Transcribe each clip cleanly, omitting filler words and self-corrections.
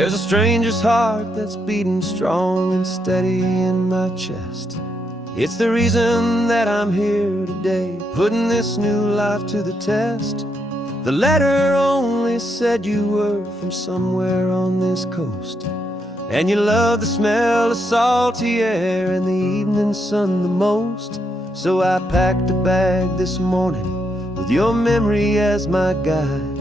There's a stranger's heart that's beating strong and steady in my chest. It's the reason that I'm here today, putting this new life to the test. The letter only said you were from somewhere on this coast, and you love the smell of salty air and the evening sun the most. So I packed a bag this morning with your memory as my guide,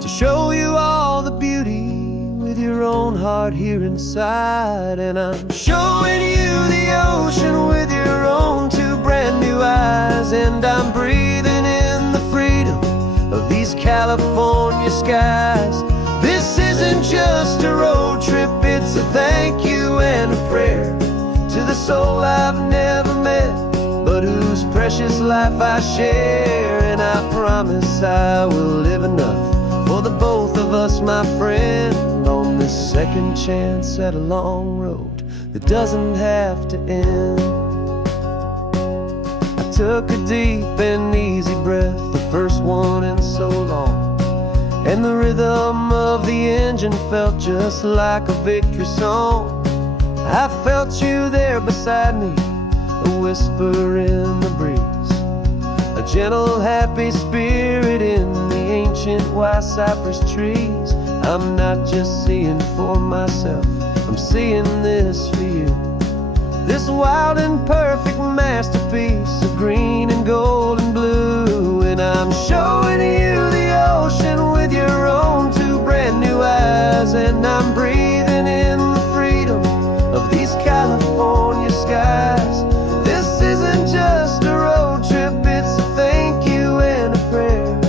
to show you all the beauty with your own heart here inside. And I'm showing you the ocean with your own two brand new eyes, and I'm breathing in the freedom of these California skies. This isn't just a road trip, it's a thank you and a prayer to the soul I've never met, but whose precious life I share. And I promise I will live enough for the both of us, my friend, on this second chance at a long road that doesn't have to end. I took a deep and easy breath, the first one in so long, and the rhythm of the engine felt just like a victory song. I felt you there beside me, a whisper in the breeze, a gentle happy spirit in the ancient white cypress trees. I'm not just seeing for myself, I'm seeing this for you, this wild and perfect masterpiece of green and gold and blue. And I'm showing you the ocean with your own two brand new eyes, and I'm breathing in the freedom of these California skies. This isn't just a road trip, it's a thank you and a prayer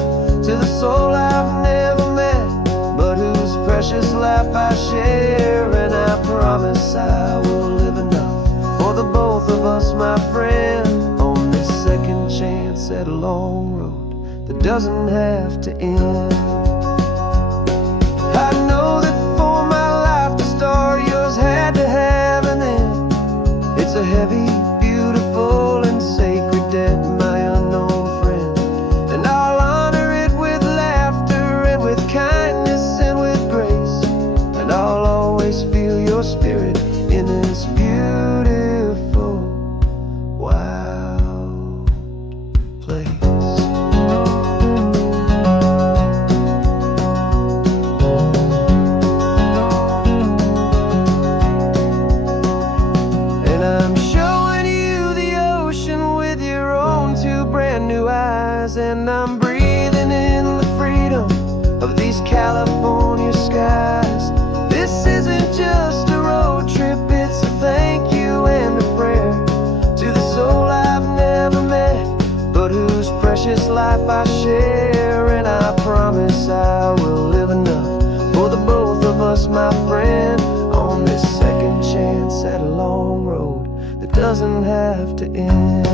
to the soul I've never met, but whose precious life I share. And I promise I will live enough for the both of us, my friend, on this second chance at a long road that doesn't have to end. I know that for my life to start, yours had to have an end. It's a heavy, beautiful, and sacred debt, my unknown friend, and I'll honor it with laughter and with kindness and with grace, and I'll always feel your spirit in this beautiful, wild place. And I'm showing you the ocean with your own two brand new eyes, and I'm breathing in the freedom of these California skies. This isn't just a road trip, it's a thank you and a prayer to the soul I've never met, but whose precious life I share. And I promise I will live enough for the both of us, my friend, on this second chance at a long road that doesn't have to end.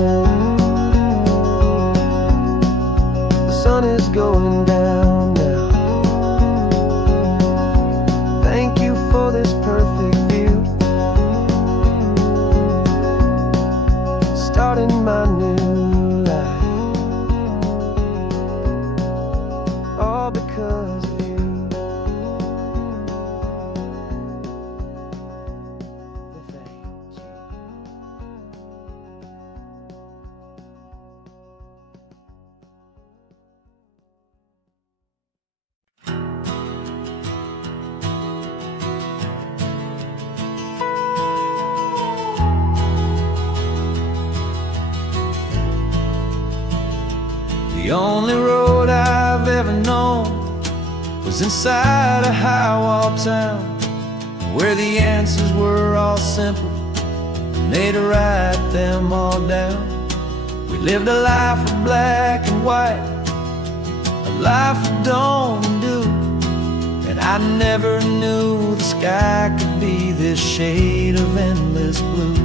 The sun is going down now. Thank you for this perfect view, starting my new life, all because of you. Thank you. The only road I've ever known was inside a high-wall town, where the answers were all simple and they'd write them all down. We lived a life of black and white, a life of dawn and dew, and I never knew the sky could be this shade of endless blue.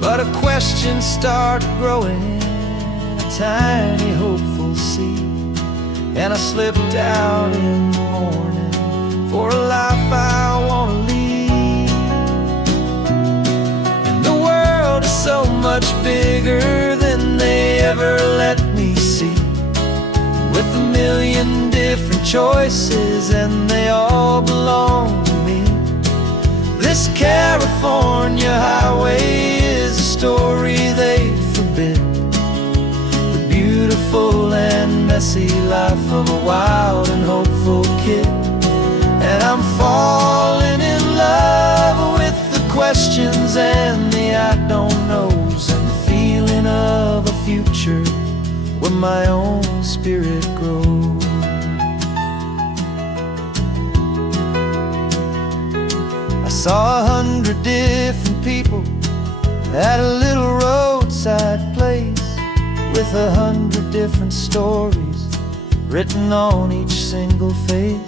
But a question started growing, a tiny hopeful seed, and I slipped out in the morning for a life I want to lead. And the world is so much bigger than they ever let me see, with a million million different choices, and they all belong to me. This California highway is a story they forbid, the beautiful and messy life of a wild and hopeful kid. And I'm falling in love with the questions and the I don't knows, and the feeling of a future where my own spirit grows. I saw 100 different people at a little roadside place, with 100 different stories written on each single face.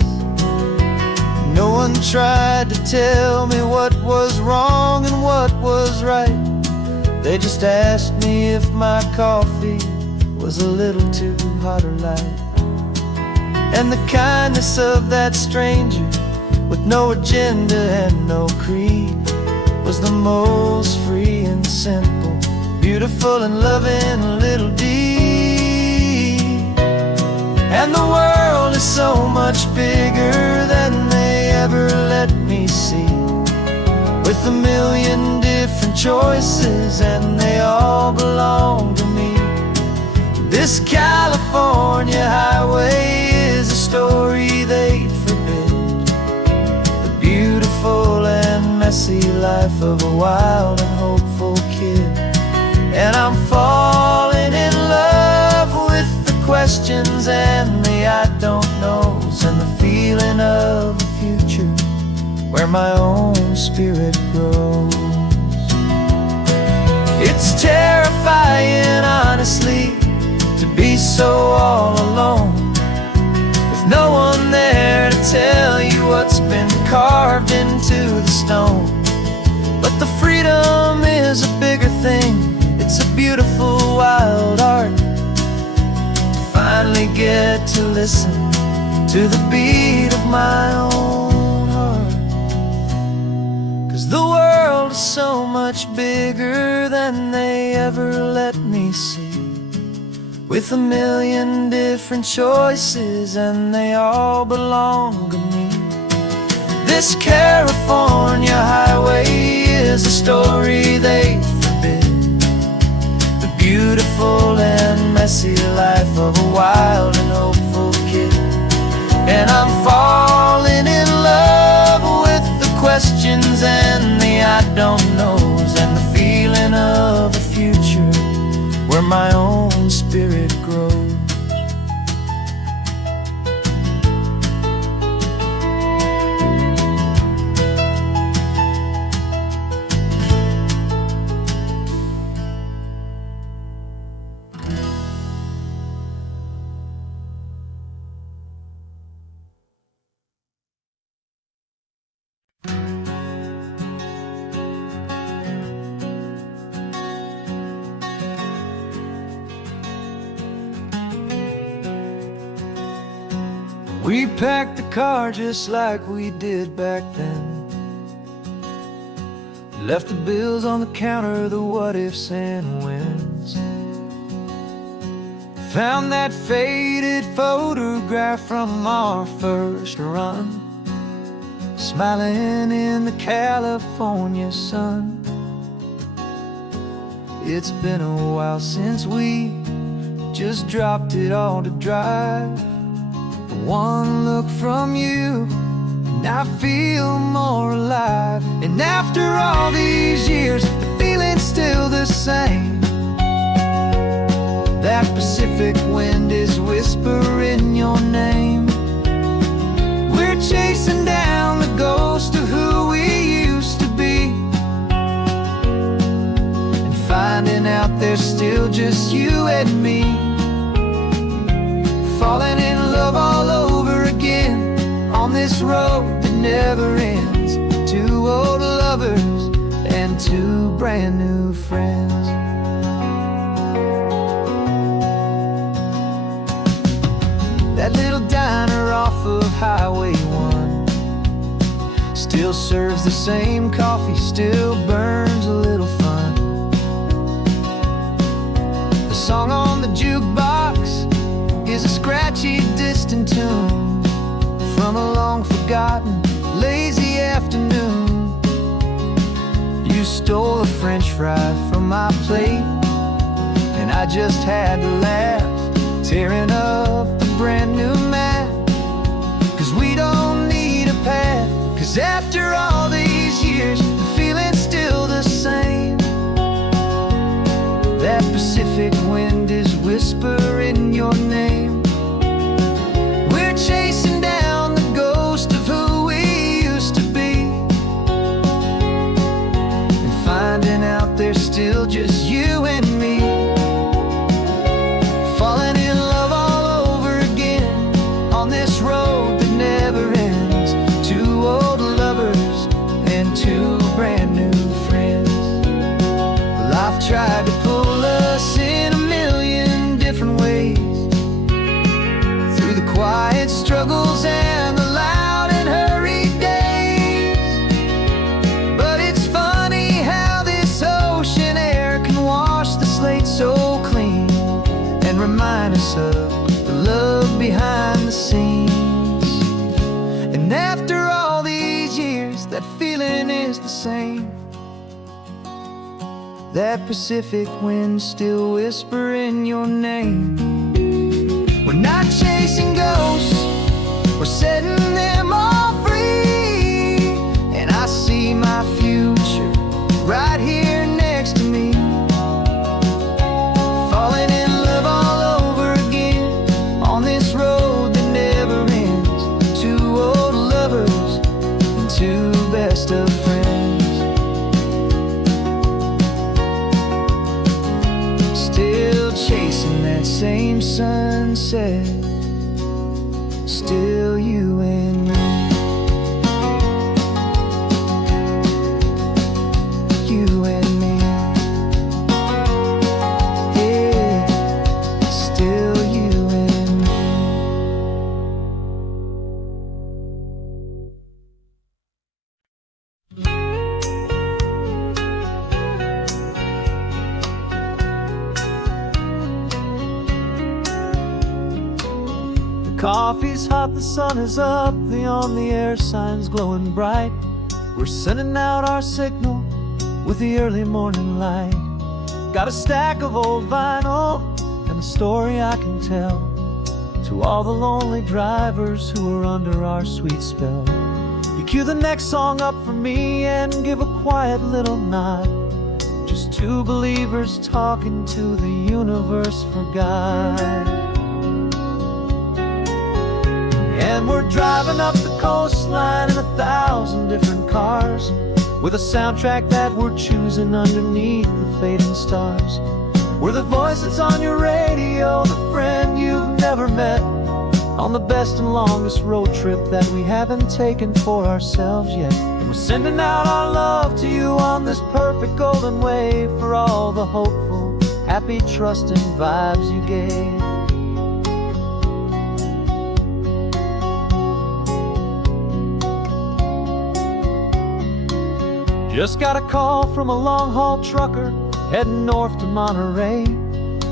No one tried to tell me what was wrong and what was right. They just asked me if my coffee was a little too hot or light. And the kindness of that stranger, with no agenda and no creed, was the most free and simple, beautiful and loving little deed. And the world is so much bigger than they ever let me see, with a million different choices, and they all belong to me. This California highway is a story they'd forbid, the beautiful and messy life of a wild and hopeful kid. And I'm falling in love with the questions and the I don't knows, and the feeling of a future where my own spirit grows. It's terrifying, honestly, to be so all alone, with no one there to tell you what's been carved into the stone. But the freedom is a bigger thing. It's a beautiful wild art to finally get to listen to the beat of my own heart. 'Cause the world is so much bigger than they ever let me see, with a million different choices, and they all belong to me. This California highway is a story they forbid, the beautiful and messy life of a wild and hopeful kid. And I'm falling in love with the questions and the I don't knows, and the feeling of a future where my own spirit grows. We packed the car just like we did back then, left the bills on the counter, the what ifs and whens. Found that faded photograph from our first run, smiling in the California sun. It's been a while since we just dropped it all to drive. One look from you and I feel more alive. And after all these years, the feeling's still the same. That Pacific wind is whispering your name. We're chasing down the ghost of who we used to be, and finding out there's still just you and me. Falling in love all over again on this road that never ends. Two old lovers and two brand new friends. That little diner off of Highway 1 still serves the same coffee, still burns a little fun. The song on the jukebox is a scratchy, distant on a long forgotten lazy afternoon. You stole a french fry from my plate, and I just had to laugh, tearing up the brand new map. Cause we don't need a path, cause after all these years, the feeling's still the same. That Pacific wind is whispering your name. We're chasing down the ghost of who we used to be, and finding out there's still just you and me. Falling in love all over again on this road that never ends. Two old lovers and two brand new friends. Life tried to pull us in a million different ways, through the quiet struggles and the loud and hurried days. But it's funny how this ocean air can wash the slate so clean, and remind us of the love behind the scenes. And after all these years, that feeling is the same. That Pacific wind still whispering your name. We're not chasing ghosts, we're setting them all free. And I see my future right here next to me. Falling in love all over again on this road that never ends. Two old lovers and two best of friends. Still chasing that same sunset, still you and me. You and me. Yeah, still you and me. Coffee's hot, the sun is up, the on the air sign's glowing bright. We're sending out our signal with the early morning light. Got a stack of old vinyl and a story I can tell to all the lonely drivers who are under our sweet spell. You cue the next song up for me and give a quiet little nod. Just two believers talking to the universe for God. And we're driving up the coastline in 1,000 different cars, with a soundtrack that we're choosing underneath the fading stars. We're the voice that's on your radio, the friend you've never met, on the best and longest road trip that we haven't taken for ourselves yet. And we're sending out our love to you on this perfect golden wave, for all the hopeful, happy, trusting vibes you gave. Just got a call from a long-haul trucker heading north to Monterey.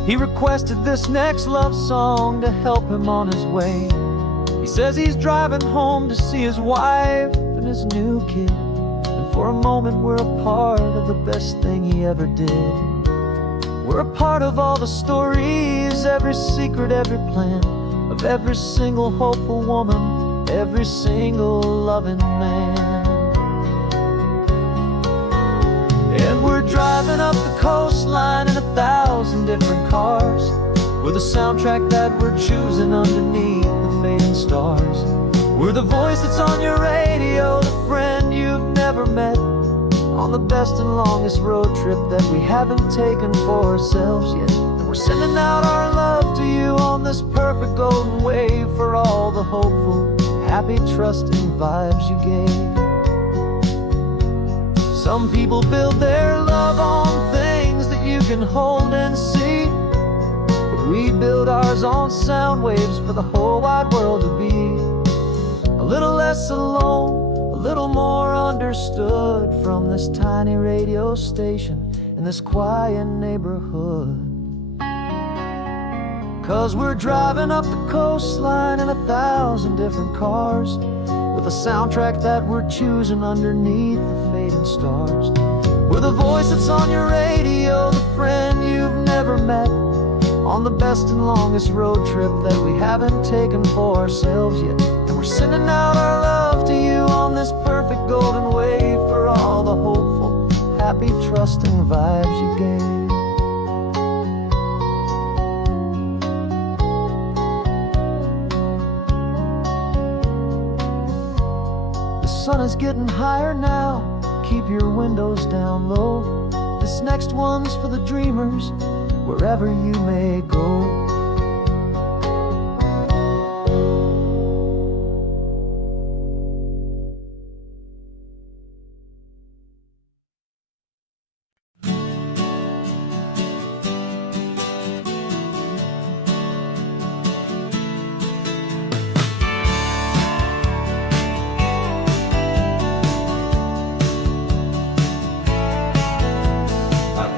He requested this next love song to help him on his way. He says he's driving home to see his wife and his new kid, and for a moment we're a part of the best thing he ever did. We're a part of all the stories, every secret, every plan, of every single hopeful woman, every single loving man. And we're driving up the coastline in 1,000 different cars, with a soundtrack that we're choosing underneath the fading stars. We're the voice that's on your radio, the friend you've never met, on the best and longest road trip that we haven't taken for ourselves yet. And we're sending out our love to you on this perfect golden wave, for all the hopeful, happy, trusting vibes you gave. Some people build their love on things that you can hold and see, but we build ours on sound waves for the whole wide world to be a little less alone, a little more understood, from this tiny radio station in this quiet neighborhood. 'Cause we're driving up the coastline in 1,000 different cars, with a soundtrack that we're choosing underneath the fading stars. We're the voice that's on your radio, the friend you've never met, on the best and longest road trip that we haven't taken for ourselves yet. And we're sending out our love to you on this perfect golden wave, for all the hopeful, happy, trusting vibes you gave. The sun is getting higher now, keep your windows down low. This next one's for the dreamers, wherever you may go.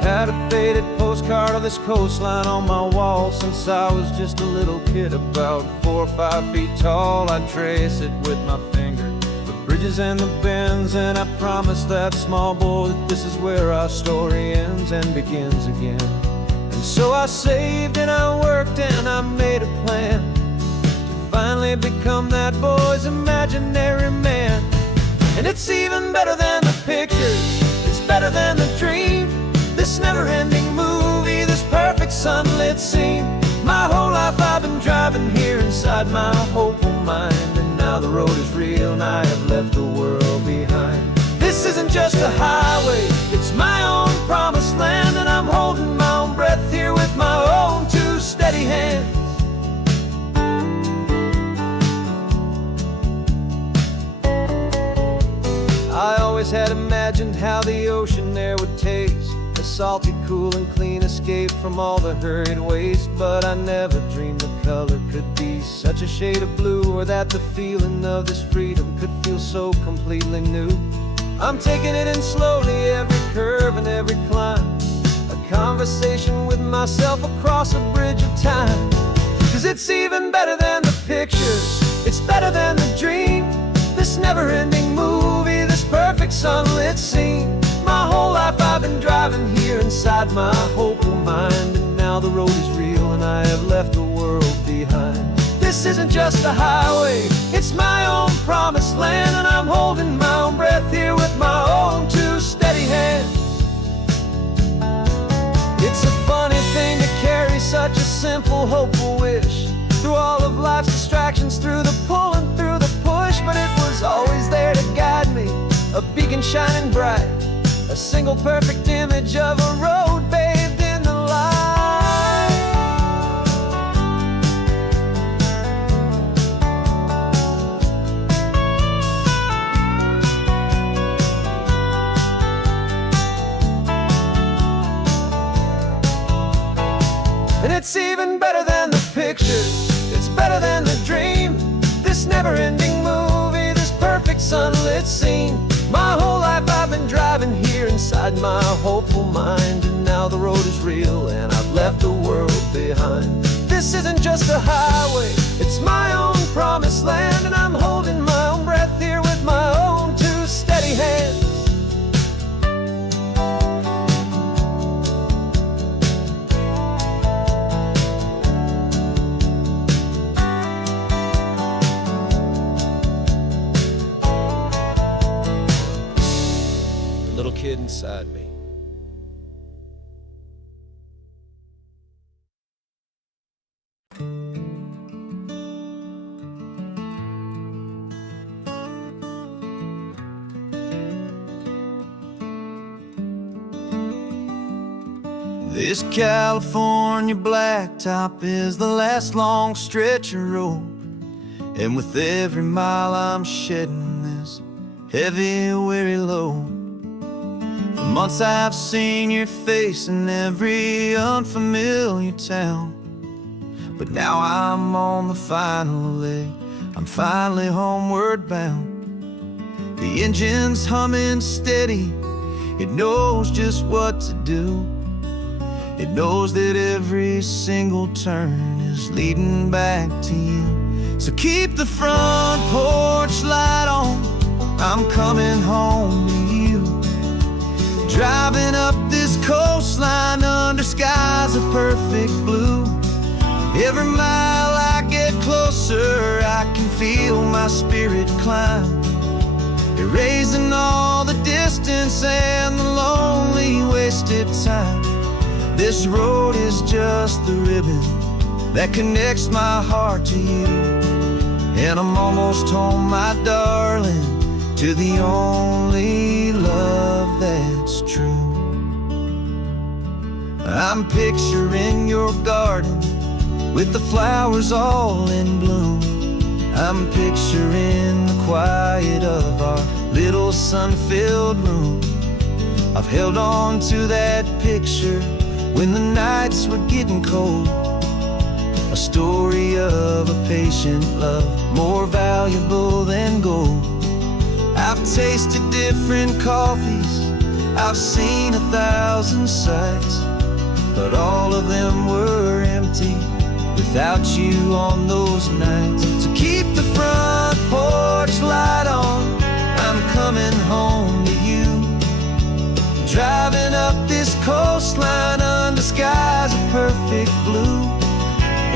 Had a faded postcard of this coastline on my wall since I was just a little kid, about 4 or 5 feet tall. I'd trace it with my finger, the bridges and the bends, and I promised that small boy that this is where our story ends and begins again. And so I saved and I worked and I made a plan to finally become that boy's imaginary man. And it's even better than the pictures, it's better than the dream, this never-ending movie, this perfect sunlit scene. My whole life I've been driving here inside my hopeful mind, and now the road is real and I have left the world behind. This isn't just a highway, it's my own promised land, and I'm holding my own breath here with my own 2 steady hands. I always had imagined how the ocean there would taste, a salty, cool and clean escape from all the hurried waste. But I never dreamed the color could be such a shade of blue, or that the feeling of this freedom could feel so completely new. I'm taking it in slowly, every curve and every climb, a conversation with myself across a bridge of time. 'Cause it's even better than the pictures, it's better than the dream, this never-ending movie, this perfect sunlit scene. My whole life I've been driving here inside my hopeful mind, and now the road is real and I have left the world behind. This isn't just a highway, it's my own promised land, and I'm holding my own breath here with my own 2 steady hands. It's a funny thing to carry such a simple, hopeful wish through all of life's distractions, through the pull and through the push, but it was always there to guide me, a beacon shining bright, a single perfect image of a road bathed in the light. And it's even better than the pictures, it's better than the dream, this never-ending movie, this perfect sunlit scene. My whole life I've been driving here inside my hopeful mind, and now the road is real and I've left the world behind. This isn't just a highway, it's my own promised land, and I'm holding my own breath here with my own 2 steady hands. Little kid inside me. This California blacktop is the last long stretch of road, and with every mile I'm shedding this heavy, weary load. For months I've seen your face in every unfamiliar town, but now I'm on the final leg, I'm finally homeward bound. The engine's humming steady, it knows just what to do, It knows that every single turn is leading back to you. So keep the front porch light on, I'm coming home to you. Driving up this coastline under skies of perfect blue. Every mile I get closer, I can feel my spirit climb, erasing all the distance and the lonely wasted time. This road is just the ribbon that connects my heart to you. And I'm almost home, my darling, to the only love that's true. I'm picturing your garden with the flowers all in bloom. I'm picturing the quiet of our little sun-filled room. I've held on to that picture when the nights were getting cold. A story of a patient love, more valuable than gold. I've tasted different coffees, I've seen 1,000 sights, but all of them were empty without you on those nights. So keep the front porch light on, I'm coming home to you. Driving up this coastline under skies of perfect blue.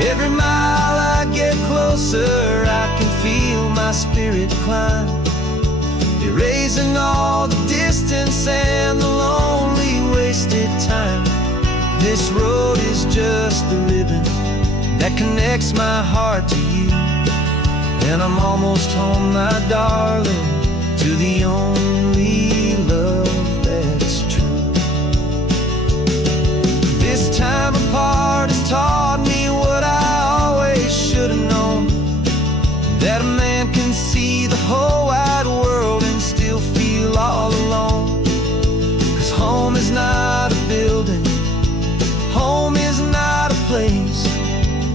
Every mile I get closer, I can feel my spirit climb, erasing all the distance and the lonely wasted time. This road is just the ribbon that connects my heart to you. And I'm almost home, my darling, to the only love that's true. This time apart has taught me what I always should have known, that a man can see the whole wide world and still feel all alone. 'Cause home is not a building, home is not a place,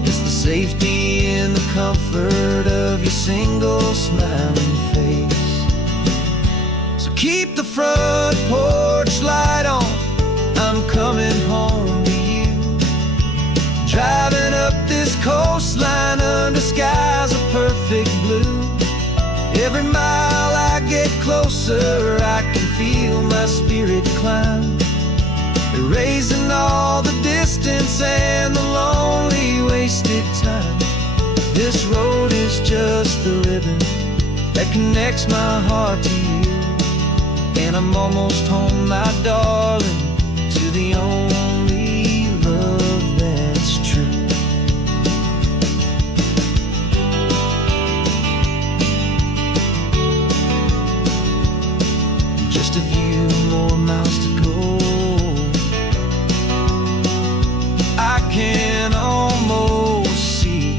it's the safety and the comfort of your single smiling face. So keep the front porch light on, I'm coming home to you. Driving up this coastline under skies of perfect blue. Every mile I get closer, I can feel my spirit climb, erasing all the distance and the lonely wasted time. This road is just the ribbon that connects my heart to you. And I'm almost home, my darling, to the only love that's true. Just a few more miles to go, I can almost see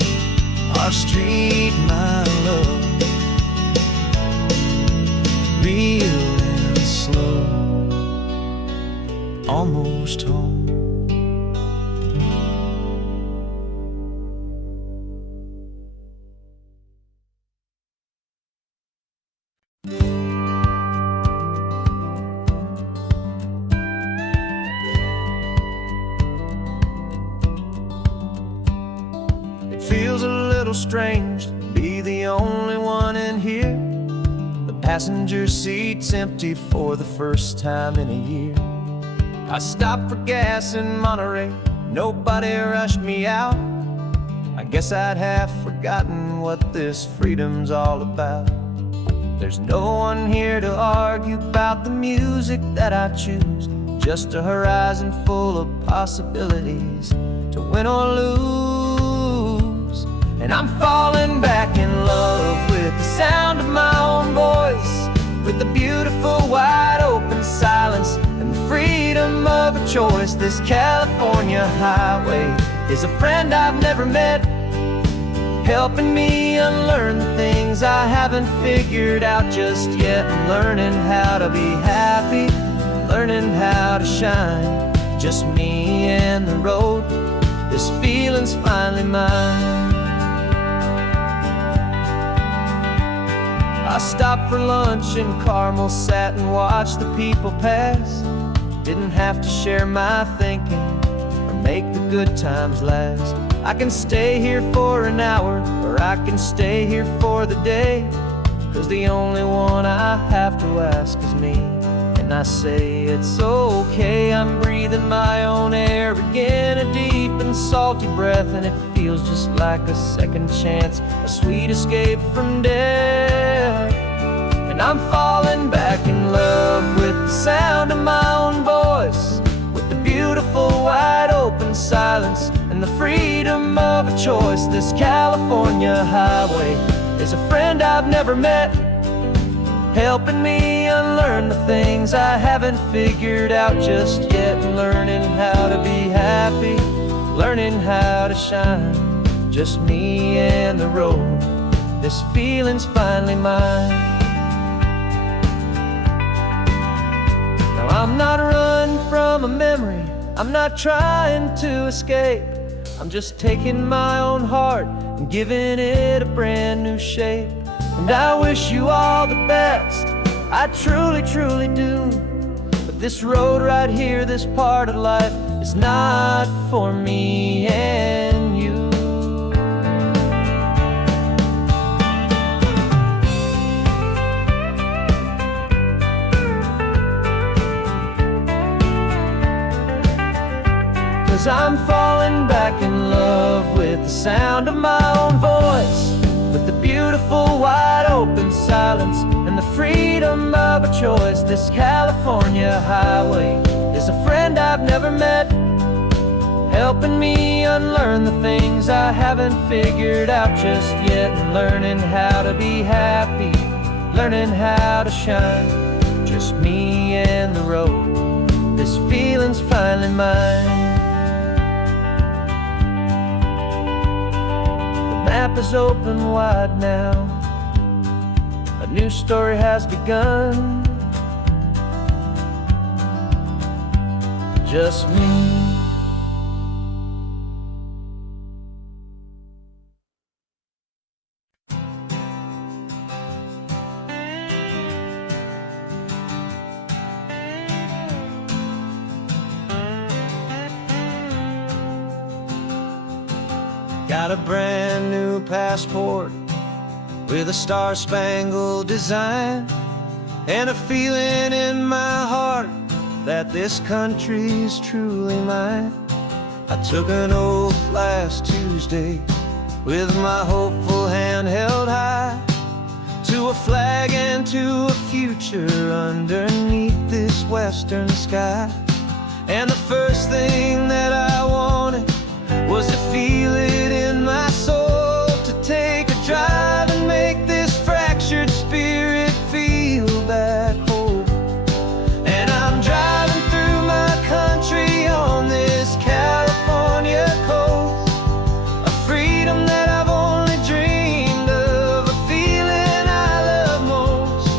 our street, my love, real and slow, almost home. Feels a little strange to be the only one in here. The passenger seat's empty for the first time in a year. I stopped for gas in Monterey, nobody rushed me out. I guess I'd half forgotten what this freedom's all about. There's no one here to argue about the music that I choose, just a horizon full of possibilities to win or lose. And I'm falling back in love with the sound of my own voice, with the beautiful wide open silence and the freedom of a choice. This California highway is a friend I've never met, helping me unlearn the things I haven't figured out just yet. I'm learning how to be happy, learning how to shine, just me and the road. This feeling's finally mine. I stopped for lunch in Carmel, sat and watched the people pass. Didn't have to share my thinking make the good times last. I can stay here for an hour, or I can stay here for the day, 'cause the only one I have to ask is me. And I say it's okay, I'm breathing my own air again, a deep and salty breath, and it feels just like a second chance, a sweet escape from death. And I'm falling back in love with the sound of my own voice, with the beautiful wide open silence and the freedom of a choice. This California highway is a friend I've never met, helping me unlearn the things I haven't figured out just yet, learning how to be happy, learning how to shine, just me and the road. This feeling's finally mine. Now I'm not running from a memory, I'm not trying to escape, I'm just taking my own heart and giving it a brand new shape. And I wish you all the best, I truly, truly do. But this road right here, this part of life, is not for me and you. Cause I'm falling back in love with the sound of my own voice, with the beautiful wide open silence and the freedom of a choice. This California highway is a friend I've never met, helping me unlearn the things I haven't figured out just yet, and learning how to be happy, learning how to shine, just me and the road. This feeling's finally mine. The map is open wide now, a new story has begun, just me. Got a brand new passport with a star-spangled design, and a feeling in my heart that this country's truly mine. I took an oath last Tuesday with my hopeful hand held high, to a flag and to a future underneath this western sky. And the first thing that I wanted was to feel it in my soul, to take a drive and make this fractured spirit feel back home. And I'm driving through my country on this California coast, a freedom that I've only dreamed of, a feeling I love most.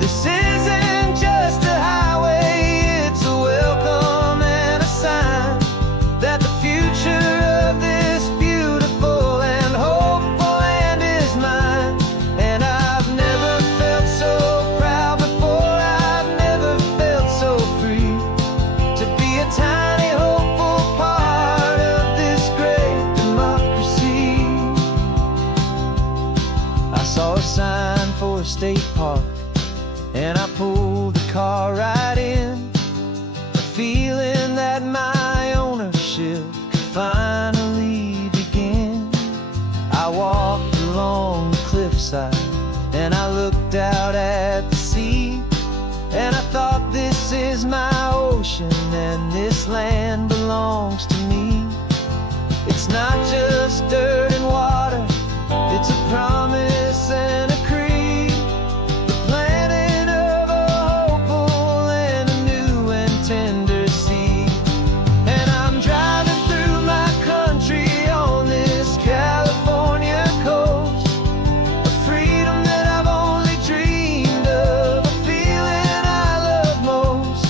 This isn't just a highway, it's a welcome and a sign that the future of this beautiful and hopeful land is mine. And I've never felt so proud before, I've never felt so free, to be a tiny hopeful part of this great democracy. I saw a sign for a state park, and I pulled the car right in, a feeling that my ownership finally begin. I walked along the cliffside and I looked out at the sea, and I thought, this is my ocean and this land belongs to me. It's not just dirt and water, it's a promise and a creed, the planting of a hopeful and a new and tender seed. And I'm driving through my country on this California coast, a freedom that I've only dreamed of, a feeling I love most.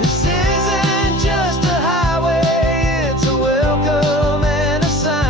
This isn't just a highway, it's a welcome and a sign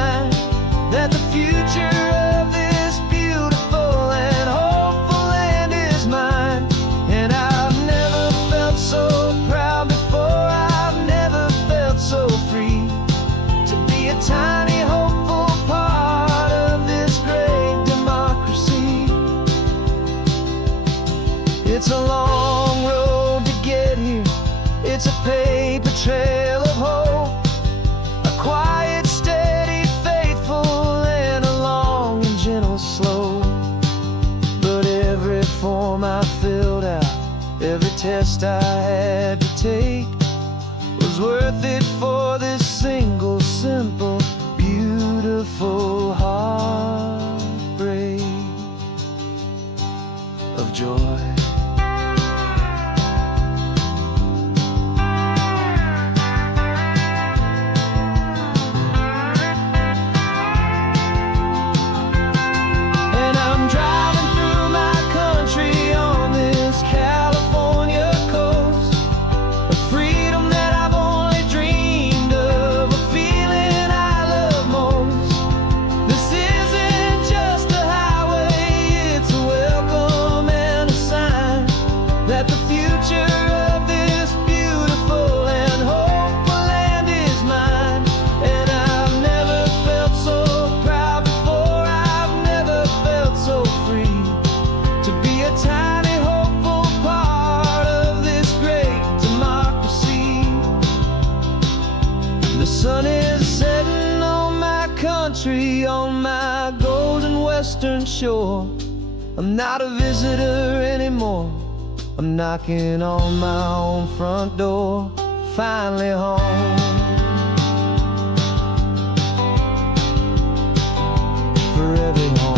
test I had to take was worth it for this single, simple, beautiful heartbreak of joy. On my golden western shore, I'm not a visitor anymore. I'm knocking on my own front door, finally home. Forever home.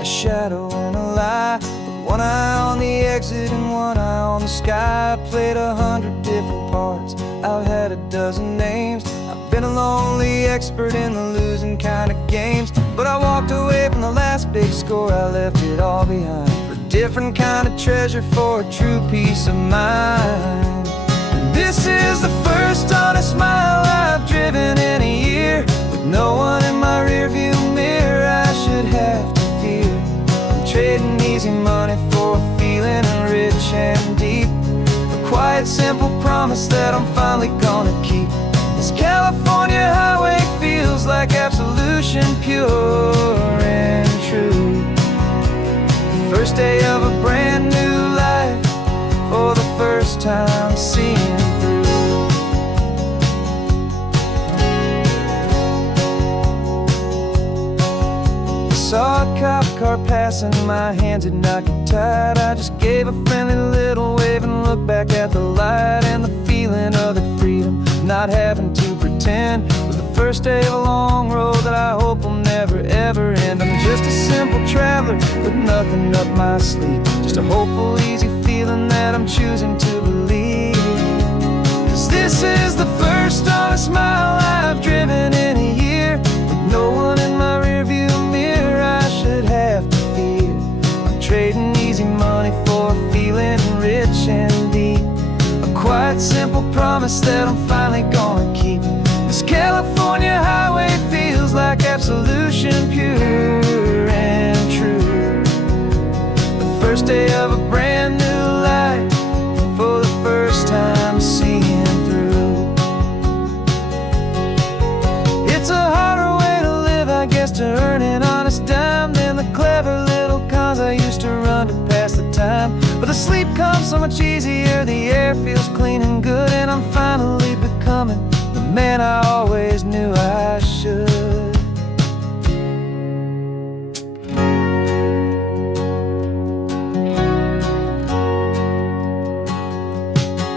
A shadow and a lie, with one eye on the exit and one eye on the sky. I played 100 different parts, I've had a dozen names. I've been a lonely expert in the losing kind of games, but I walked away from the last big score. I left it all behind for a different kind of treasure, for a true peace of mind. And this is the first honest smile I've driven in a year, with no one in my rearview mirror I should have to fear. I'm trading easy money for a feeling rich and deep, a quiet, simple promise that I'm finally gonna keep. This California highway feels like absolution, pure and true. The first day of a brand new life, for the first time seeing through. Saw a cop car passing, my hands had not get tied. I just gave a friendly little wave and looked back at the light. And the feeling of that freedom, not having to pretend, was the first day of a long road that I hope will never ever end. I'm just a simple traveler with nothing up my sleeve, just a hopeful, easy feeling that I'm choosing to believe. 'Cause this is the first honest mile I've driven in a year, with no one in my rearview mirror I should have to fear. I'm trading easy money for a feeling rich and deep, a quiet, simple promise that I'm finally gonna keep. This California highway feels like absolution, pure and true. The first day of a brand new life, for the first time seeing through. It's a harder way to live, I guess, to earn an honest dime than the clever little cons I used to run to pass the time. But the sleep comes so much easier, the air feels clean and good, and I'm finally becoming the man I always knew I should.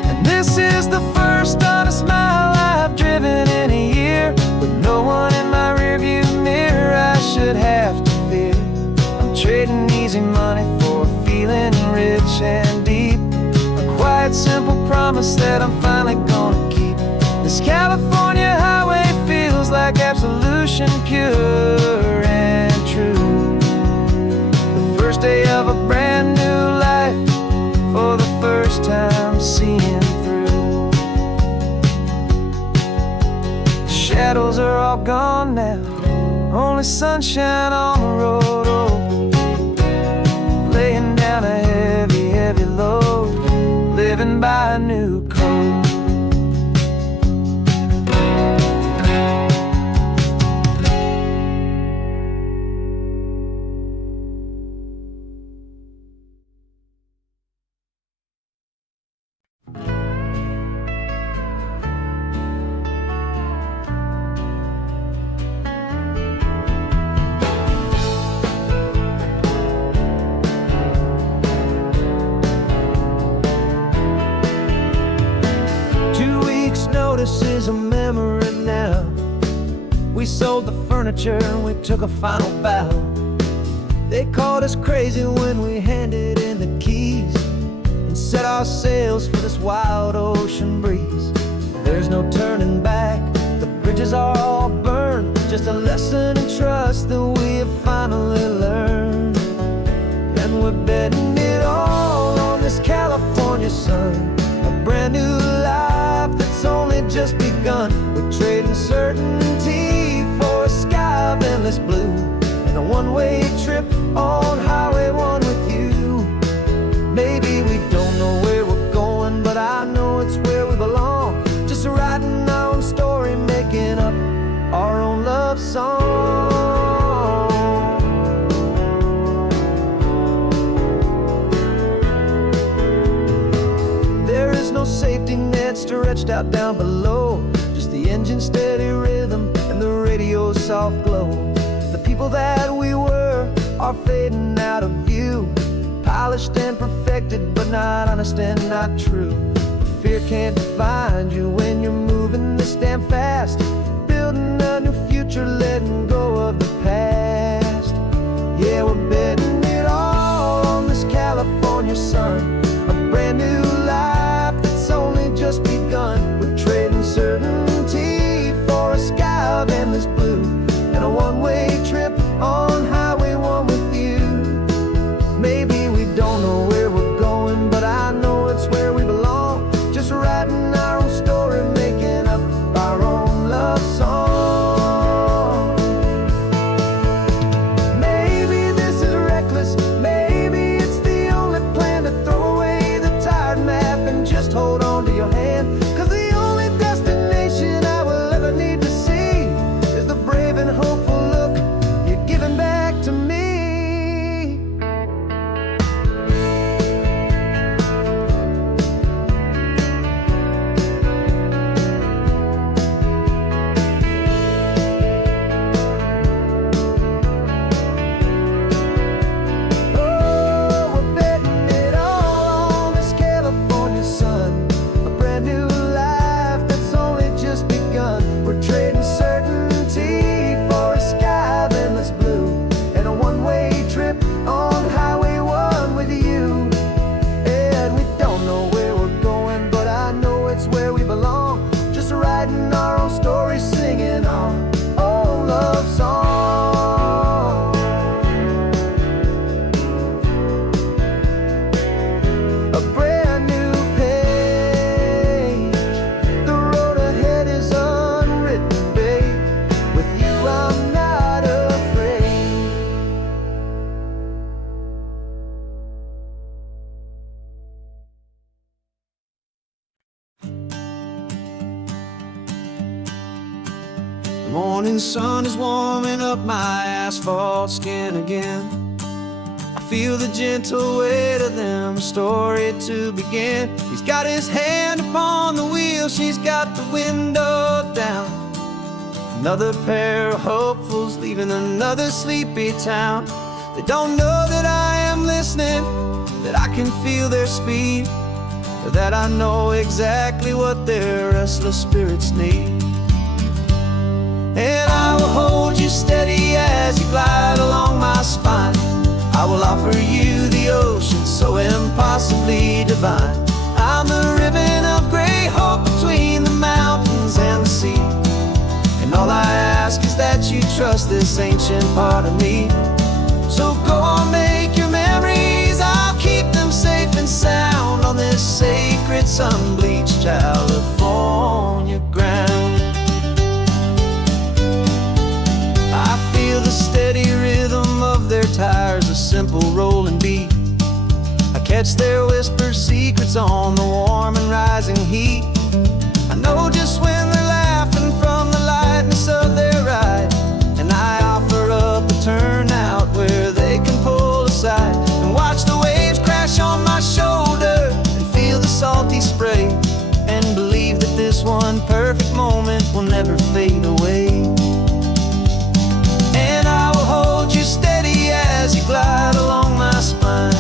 And this is the first honest mile I've driven in a year, with no one in my rearview mirror I should have to fear. I'm trading easy money for a feeling rich and deep, a quiet, simple promise that I'm finally gonna keep. This California highway feels like absolution, pure and true. The first day of a brand new life, for the first time seeing through. The shadows are all gone now, only sunshine on the road. Oh, laying down a heavy, heavy load, living driven by a new code. 2 weeks' notice is a memory now. We sold the furniture and we took a final bow. They called us crazy when we handed in the keys and set our sails for this wild ocean breeze. There's no turning back, the bridges are all burned. Just a lesson in trust that we have finally learned. And we're betting it all on this California sun, a brand new life that's only just begun. We're trading certainty for a sky of endless blue, and a one-way trip on Highway 1 with you. Maybe we don't know where we're going, but I know it's where we belong. Just writing our own story, making up our own love song. There is no safety net stretched out down below, just the engine's steady rhythm and the radio's soft glow. The people that we were are fading out of view, polished and perfected, but not honest and not true. Fear can't define you when you're moving this damn fast, building a new future, letting go of the past. Yeah, we're betting it all on this California sun, a brand new life that's only just begun. We're trading certainty for a sky of endless blue, and a one-way trip on Highway 1 with you. Maybe we don't know where we're going, but I know it's where we belong. Just writing our own story, making up our own love song. Maybe this is reckless, maybe it's the only plan to throw away the tired map and just hold on to your hand. 'Cause the only destination I will ever need to see is the brave and hopeful look you're giving back to me. Oh, we're betting it all on this California sun, a brand new life that's only just begun. We're trading certainty for a sky of endless blue, and a one-way trip on Highway 1 with you. And we don't know where we're going, but I know it's where we belong. Just writing our own story, singing our own love song. A brand new page, the road ahead is unwritten, babe. With you I'm not afraid. The morning sun is warming up my asphalt skin again. I feel the gentle weight of them, a story to begin. He's got his hand upon the wheel, she's got the window down. Another pair of hopefuls leaving another sleepy town. They don't know that I am listening, that I can feel their speed, or that I know exactly what their restless spirits need. And I will hold you steady as you glide along my spine. I will offer you the ocean so impossibly divine. I'm the ribbon of gray hope between the mountains and the sea, and all I ask is that you trust this ancient part of me. So go on, make your memories, I'll keep them safe and sound on this sacred sun-bleached California ground. I feel the steady rhythm of their tires, a simple rolling beat. I catch their whispered secrets on the warm and rising heat. I know just when they're laughing from the lightness of their eye, and I offer up a turnout where they can pull aside and watch the waves crash on my shoulder and feel the salty spray, and believe that this one perfect moment will never fade away. And I will hold you steady as you glide along my spine.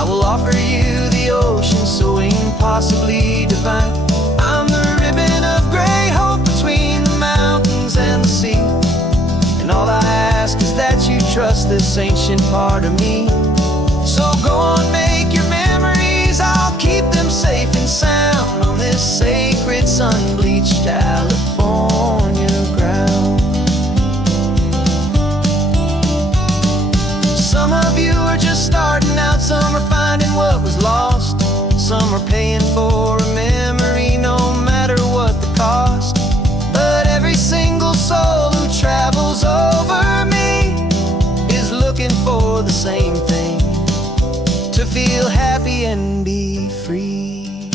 I will offer you the ocean so impossibly divine. I'm the ribbon of gray hope between the mountains and the sea, and all I ask is that you trust this ancient part of me. So go on, make your memories, I'll keep them safe and sound on this sacred sun-bleached California ground. Some of you are just starting out, some are finding what was lost, some are paying for a memory no matter what the cost. But every single soul who travels over me is looking for the same thing: to feel happy and be free.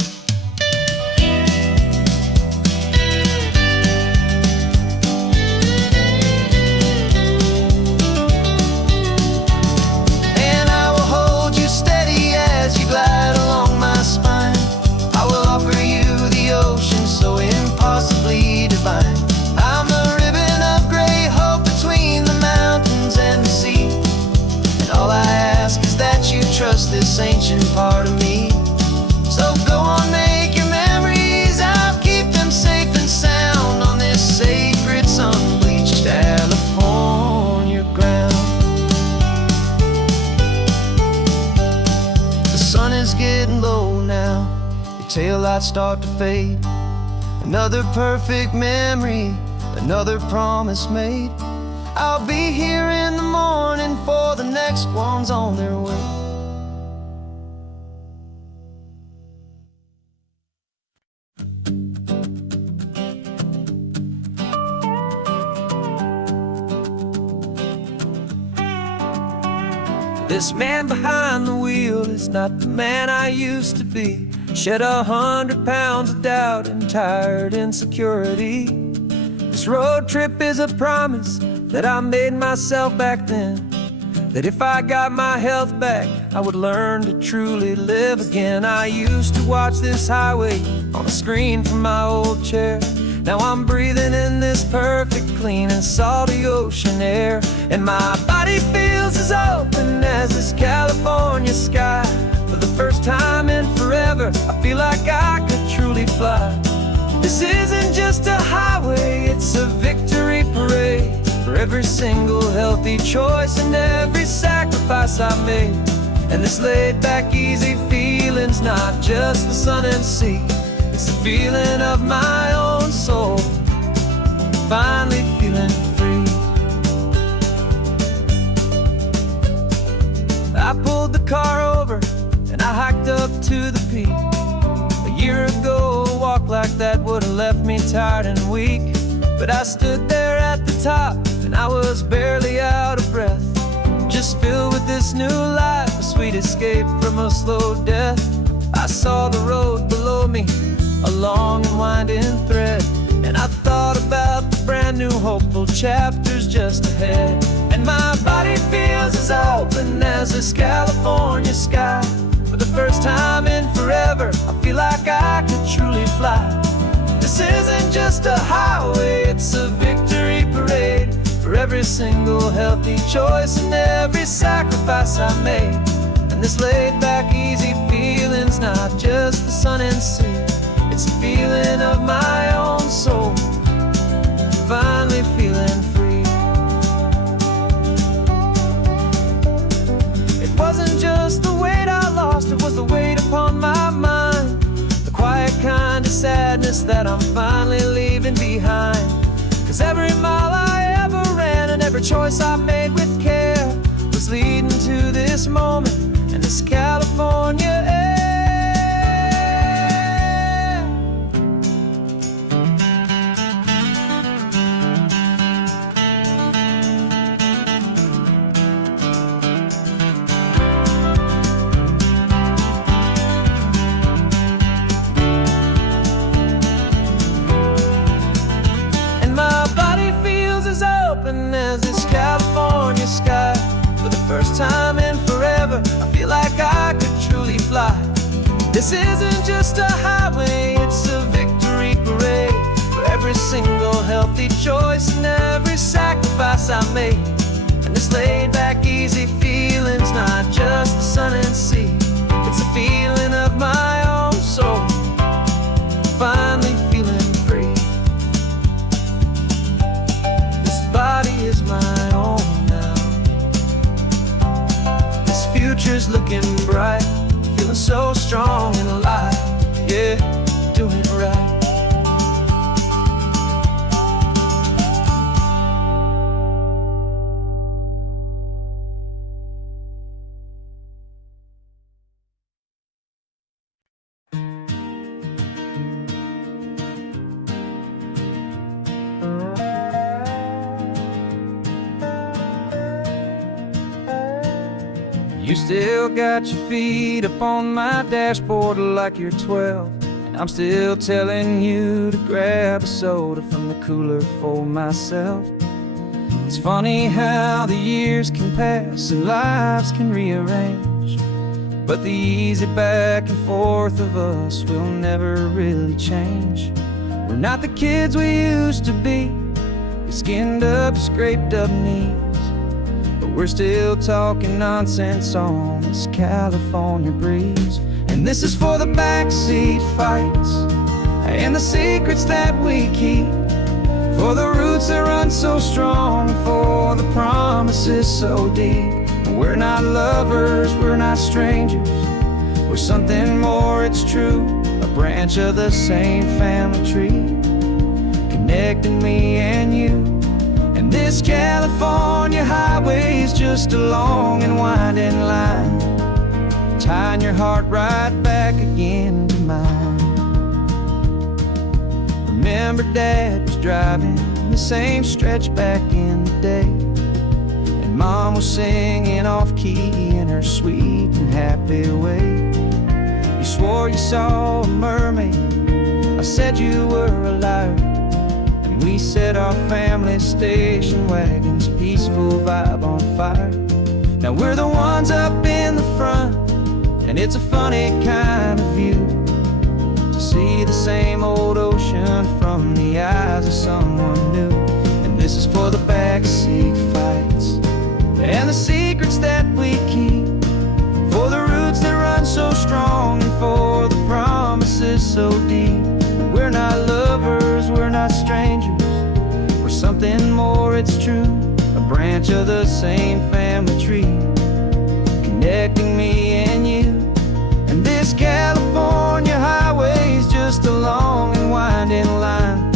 And I will hold you steady as you glide along my spine. I will offer you the ocean so impossibly divine. I'm the ribbon of gray hope between the mountains and the sea, and all I ask is that you trust this ancient part of me. So go on, make your memories, I'll keep them safe and sound on this sacred sun-bleached California ground. The sun is getting low now, your taillights start to fade. Another perfect memory, another promise made. I'll be here in the morning for the next ones on their way. This man behind the wheel is not the man I used to be. Shed 100 pounds of doubt and tired insecurity. This road trip is a promise that I made myself back then, that if I got my health back, I would learn to truly live again. I used to watch this highway on a screen from my old chair. Now I'm breathing in this perfect, clean and salty ocean air, and my body feels as open as this California sky. For the first time in forever, I feel like I could truly fly. This isn't just a highway, it's a victory parade for every single healthy choice and every sacrifice I made. And this laid back, easy feeling's not just the sun and sea, it's the feeling of my own soul, finally feeling free. I pulled the car over and I hiked up to the peak. A year ago, a walk like that would have left me tired and weak. But I stood there at the top and I was barely out of breath, just filled with this new life, a sweet escape from a slow death. I saw the road below me, a long and winding thread, and I thought about the brand new hopeful chapters just ahead. And my body feels as open as this California sky. For the first time in forever, I feel like I could truly fly. This isn't just a highway, it's a victory parade for every single healthy choice and every sacrifice I made. And this laid back, easy feeling's not just the sun and sea, it's a feeling of my own soul, finally feeling free. It wasn't just the weight I lost, it was the weight upon my mind, the quiet kind of sadness that I'm finally leaving behind. 'Cause every mile I ever ran and every choice I made with care was leading to this moment and this California air. open as this California sky. For the first time in forever, I feel like I could truly fly. This isn't just a highway, it's a victory parade for every single healthy choice and every sacrifice I made. And this laid back, easy feeling's not just the sun and sea, it's a feeling of my own soul, finally feeling free. This body is my own now. This future's looking bright, feeling so strong and alive. Yeah, doing it right. You still got your feet up on my dashboard like you're 12, and I'm still telling you to grab a soda from the cooler for myself. It's funny how the years can pass and lives can rearrange, but the easy back and forth of us will never really change. We're not the kids we used to be, with skinned up, scraped up knees, but we're still talking nonsense on this California breeze. And this is for the backseat fights and the secrets that we keep, for the roots that run so strong, for the promises so deep. We're not lovers, we're not strangers, we're something more, it's true. A branch of the same family tree, connecting me and you. And this California highway is just a long and winding line, tying your heart right back again to mine. Remember Dad was driving the same stretch back in the day, and Mom was singing off-key in her sweet and happy way. You swore you saw a mermaid, I said you were a liar, and we set our family station wagon's peaceful vibe on fire. Now we're the ones up in the front, and it's a funny kind of view to see the same old ocean from the eyes of someone new. And this is for the backseat fights and the secrets that we keep, for the roots that run so strong and for the promises so deep. We're not lovers, we're not strangers, we're something more, it's true. A branch of the same family tree, connecting me and you. And this California highway is just a long and winding line,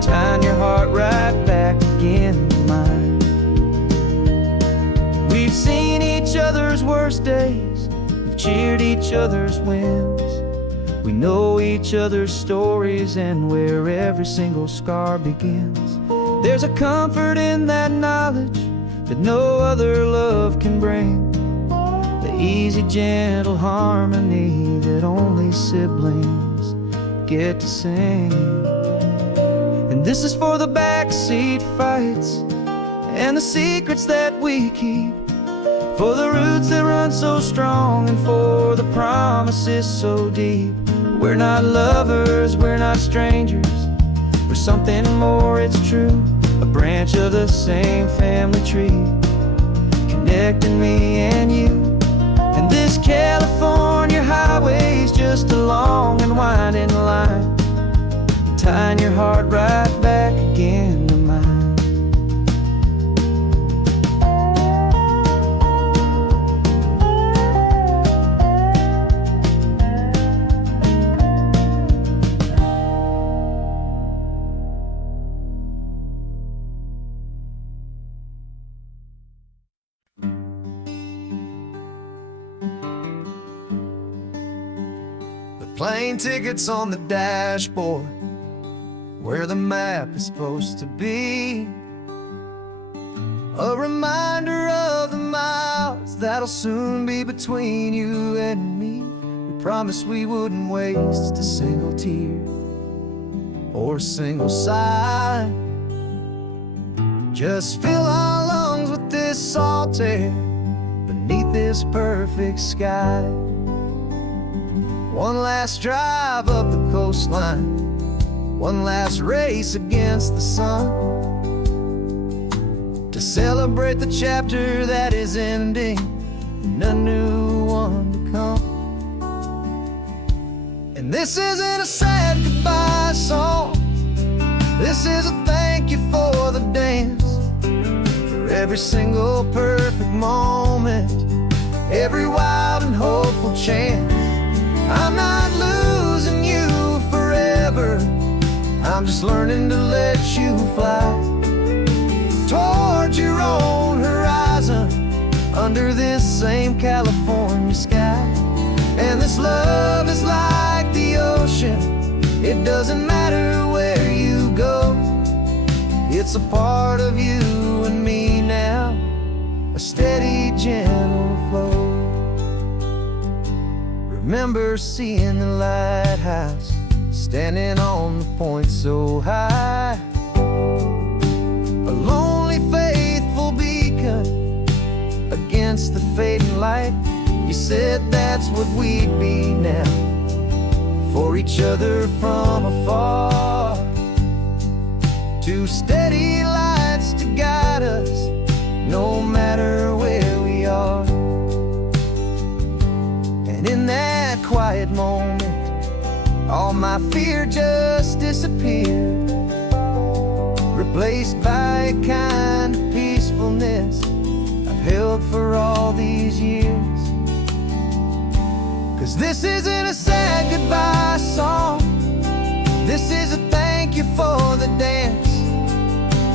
tying your heart right back again to mine. We've seen each other's worst days, we've cheered each other's wins, we know each other's stories and where every single scar begins. There's a comfort in that knowledge that no other love can bring, the easy, gentle harmony that only siblings get to sing. And this is for the backseat fights and the secrets that we keep, for the roots that run so strong and for the promises so deep. We're not lovers, we're not strangers, we're something more, it's true. A branch of the same family tree, connecting me and you. And this California highway is just a long and winding line, tying your heart right back again to mine. Plane tickets on the dashboard, where the map is supposed to be. A reminder of the miles that'll soon be between you and me. We promised we wouldn't waste a single tear or a single sigh, Just fill our lungs with this salt air beneath this perfect sky. One last drive up the coastline, one last race against the sun, to celebrate the chapter that is ending and a new one to come. And this isn't a sad goodbye song, this is a thank you for the dance, for every single perfect moment, every wild and hopeful chance. I'm not losing you forever, I'm just learning to let you fly towards your own horizon, under this same California sky. And this love is like the ocean, it doesn't matter where you go, it's a part of you and me now, a steady, gentle flow. Remember seeing the lighthouse, standing on the point so high, a lonely, faithful beacon against the fading light. You said that's what we'd be now, for each other from afar. Two steady lights to guide us, no matter where we are. And in that quiet moment, all my fear just disappeared, replaced by a kind of peacefulness I've held for all these years. 'Cause this isn't a sad goodbye song, this is a thank you for the dance,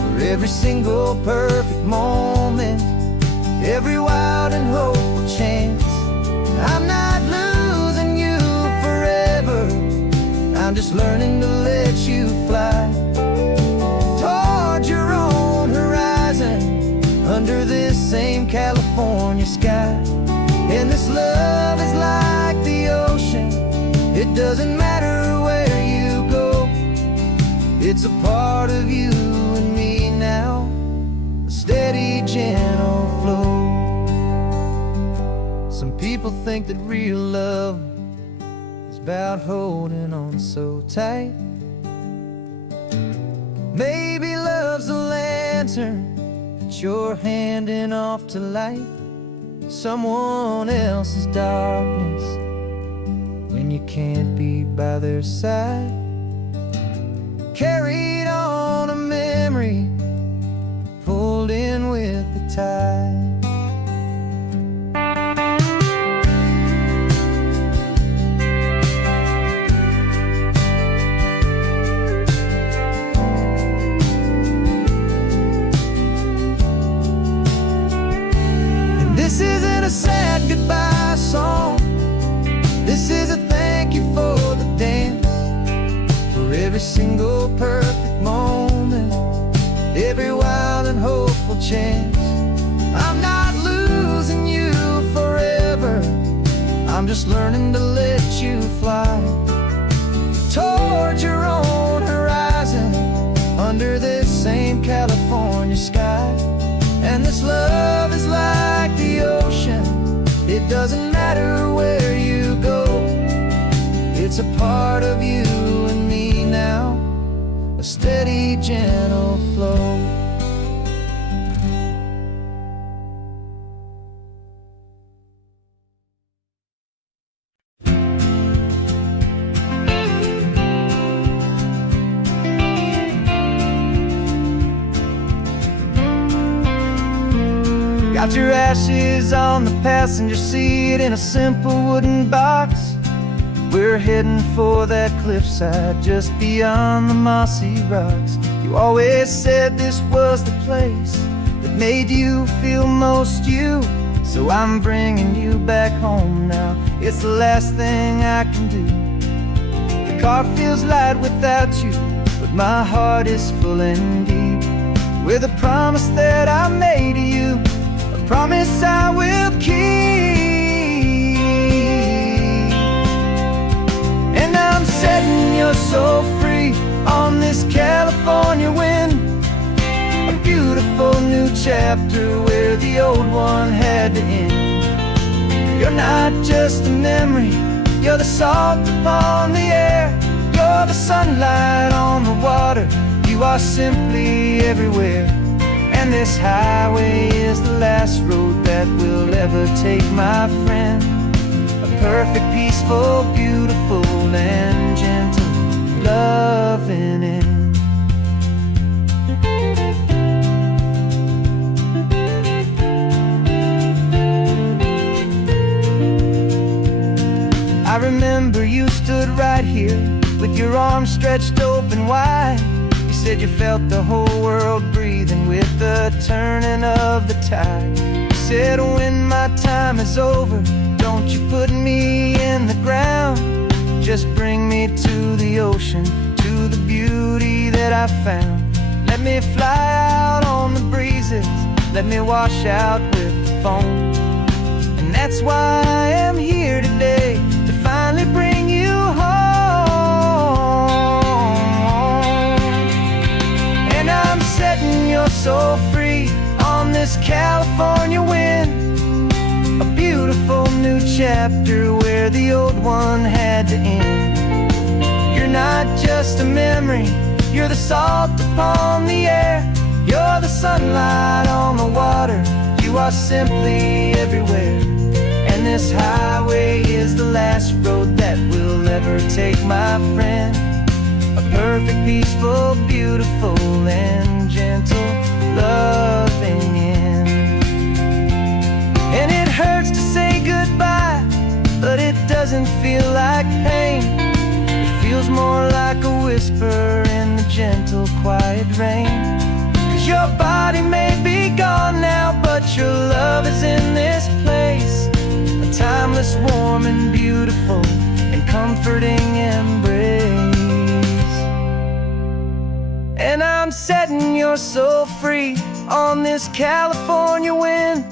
for every single perfect moment, every wild and hopeful chance. I'm not losing you forever, I'm just learning to let you fly towards your own horizon, under this same California sky. And this love is like the ocean, it doesn't matter where you go, it's a part of you and me now, a steady, gentle flow. Some people think that real love is about holding on so tight. Maybe love's a lantern that you're handing off to light someone else's darkness when you can't be by their side. Carried on a memory, pulled in with the tide. This isn't a sad goodbye song, this is a thank you for the dance, for every single perfect moment, every wild and hopeful chance. I'm not losing you forever, I'm just learning to let you fly towards your own horizon, under this same California sky. And this love is like the ocean, it doesn't matter where you go, it's a part of you and me now, a steady, gentle flow. Got your ashes on the passenger seat in a simple wooden box. We're heading for that cliffside just beyond the mossy rocks. You always said this was the place that made you feel most you, so I'm bringing you back home now. It's the last thing I can do. The car feels light without you, but my heart is full and deep with a promise that I made to you, promise I will keep. And I'm setting your soul free on this California wind, a beautiful chapter where the old one had to end. You're not just a memory, you're the salt upon the air. You're the sunlight on the water, you are simply everywhere. And this highway is the last road that we'll ever take, my friend. A perfect, peaceful, beautiful, and gentle, loving end. I remember you stood right here with your arms stretched open wide. You said you felt the whole world breathing with the turning of the tide. You said, when my time is over, don't you put me in the ground. Just bring me to the ocean, to the beauty that I found. Let me fly out on the breezes, let me wash out with the foam. And that's why I am here today, to finally bring you home. And I'm setting your soul free on this California wind. A beautiful new chapter where the old one had to end. You're not just a memory, you're the salt upon the air. You're the sunlight on the water, you are simply everywhere. And this highway is the last road that we'll ever take, my friend. A perfect, peaceful, beautiful, and gentle, loving end. And it hurts to say goodbye, but it doesn't feel like pain. It feels more like a whisper in the gentle, quiet rain. 'Cause your body may be gone now, but your love is in this place. A timeless, warm, and beautiful, and comforting embrace. And I'm setting your soul free on this California wind.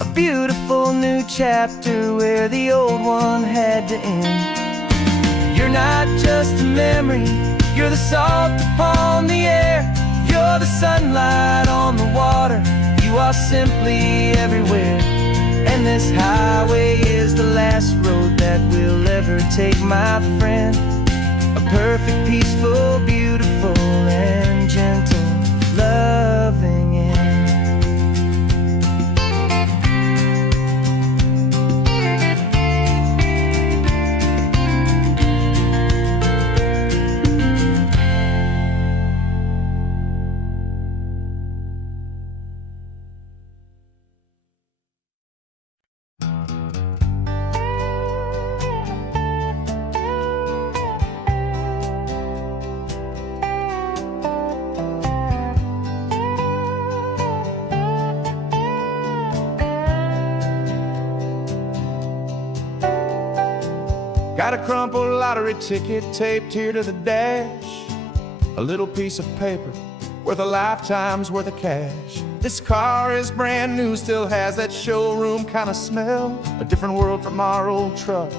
A beautiful new chapter where the old one had to end. You're not just a memory, you're the salt upon the air. You're the sunlight on the water, you are simply everywhere. And this highway is the last road that we'll ever take, my friend. A perfect, peaceful, beautiful, and gentle, loving end. Got a crumpled lottery ticket taped here to the dash. A little piece of paper worth a lifetime's worth of cash. This car is brand new, still has that showroom kind of smell. A different world from our old truck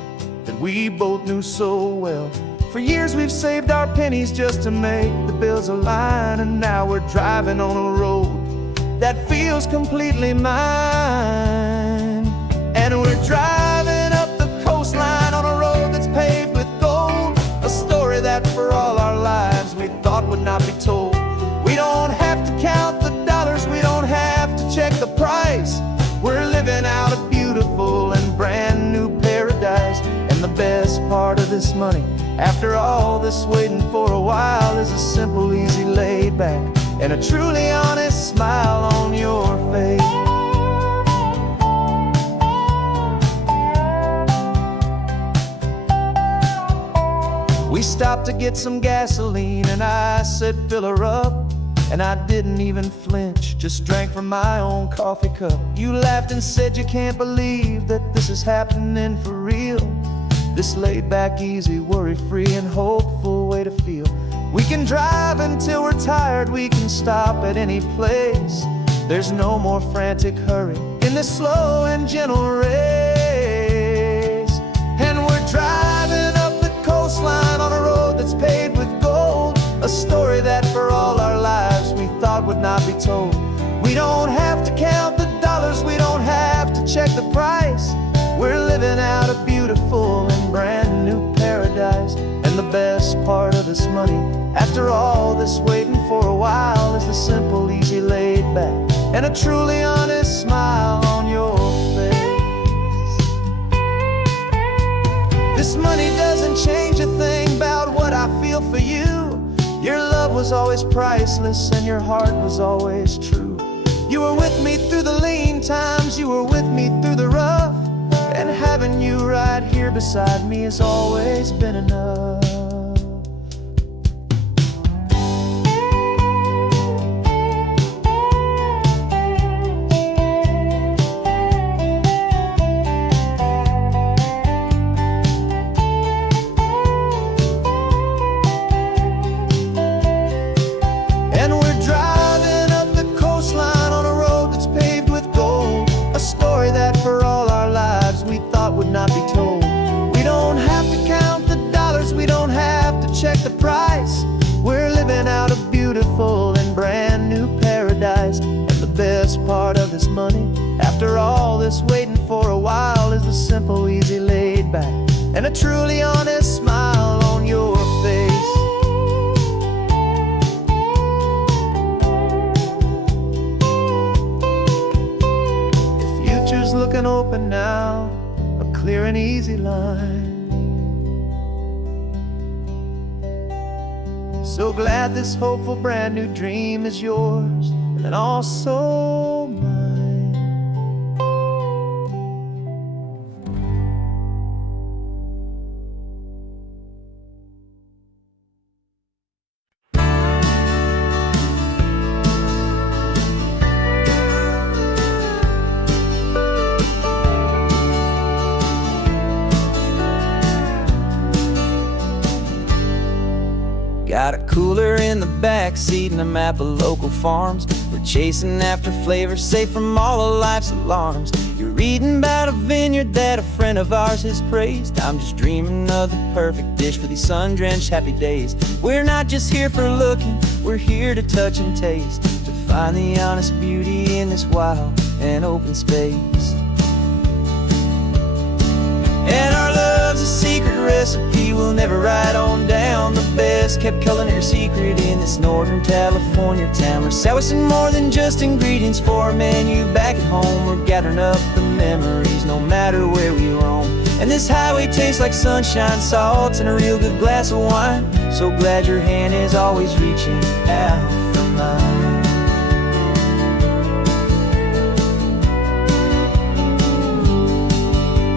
that we both knew so well. For years we've saved our pennies just to make the bills align. And now we're driving on a road that feels completely mine. And we're driving up the coastline on a road that's paved with gold. A story that for all our lives we thought would not be told. We don't have to count the dollars, we don't have to check the price. We're living out a beautiful and brand new paradise. And the best part of this money, after all this waiting for a while, is a simple, easy, laid back, and a truly honest smile on your face. We stopped to get some gasoline and I said fill her up. And I didn't even flinch, just drank from my own coffee cup. You laughed and said you can't believe that this is happening for real. This laid back, easy, worry-free and hopeful way to feel. We can drive until we're tired, we can stop at any place. There's no more frantic hurry in this slow and gentle race. And we're driving up the coastline on a road that's paved with gold. A story that for all our lives we thought would not be told. We don't have to count the dollars, we don't have to check the price. We're living out a beautiful and brand new paradise. And the best part of this money, after all this waiting for a while, is the simple, easy, laid back, and a truly honest smile on your face. This money doesn't change a thing about what I feel for you. Your love was always priceless and your heart was always true. You were with me through the lean times, you were with me through the rough, and having you right here beside me has always been enough. And we're driving up the coastline on a road that's paved with gold, a story that for all our lives we thought would not be told. We don't have to count the dollars, we don't have to check the price. We're living out a beautiful and brand new paradise. And the best part of this money, after all this waiting for a while, is the simple, easy, laid back, and a truly honest smile on your face. Future's looking open now, a clear and easy line. So glad this hopeful brand new dream is yours and also mine. Got a cooler in the back seat and a map of local farms. We're chasing after flavors safe from all of life's alarms. You're reading about a vineyard that a friend of ours has praised. I'm just dreaming of the perfect dish for these sun-drenched happy days. We're not just here for looking, we're here to touch and taste, to find the honest beauty in this wild and open space. And our love's a secret recipe we'll never write on down. The best kept culinary secret in this Northern California town. We're sourcing more than just ingredients for a menu back at home. We're gathering up the memories no matter where we roam. And this highway tastes like sunshine, salt, and a real good glass of wine. So glad your hand is always reaching out for mine.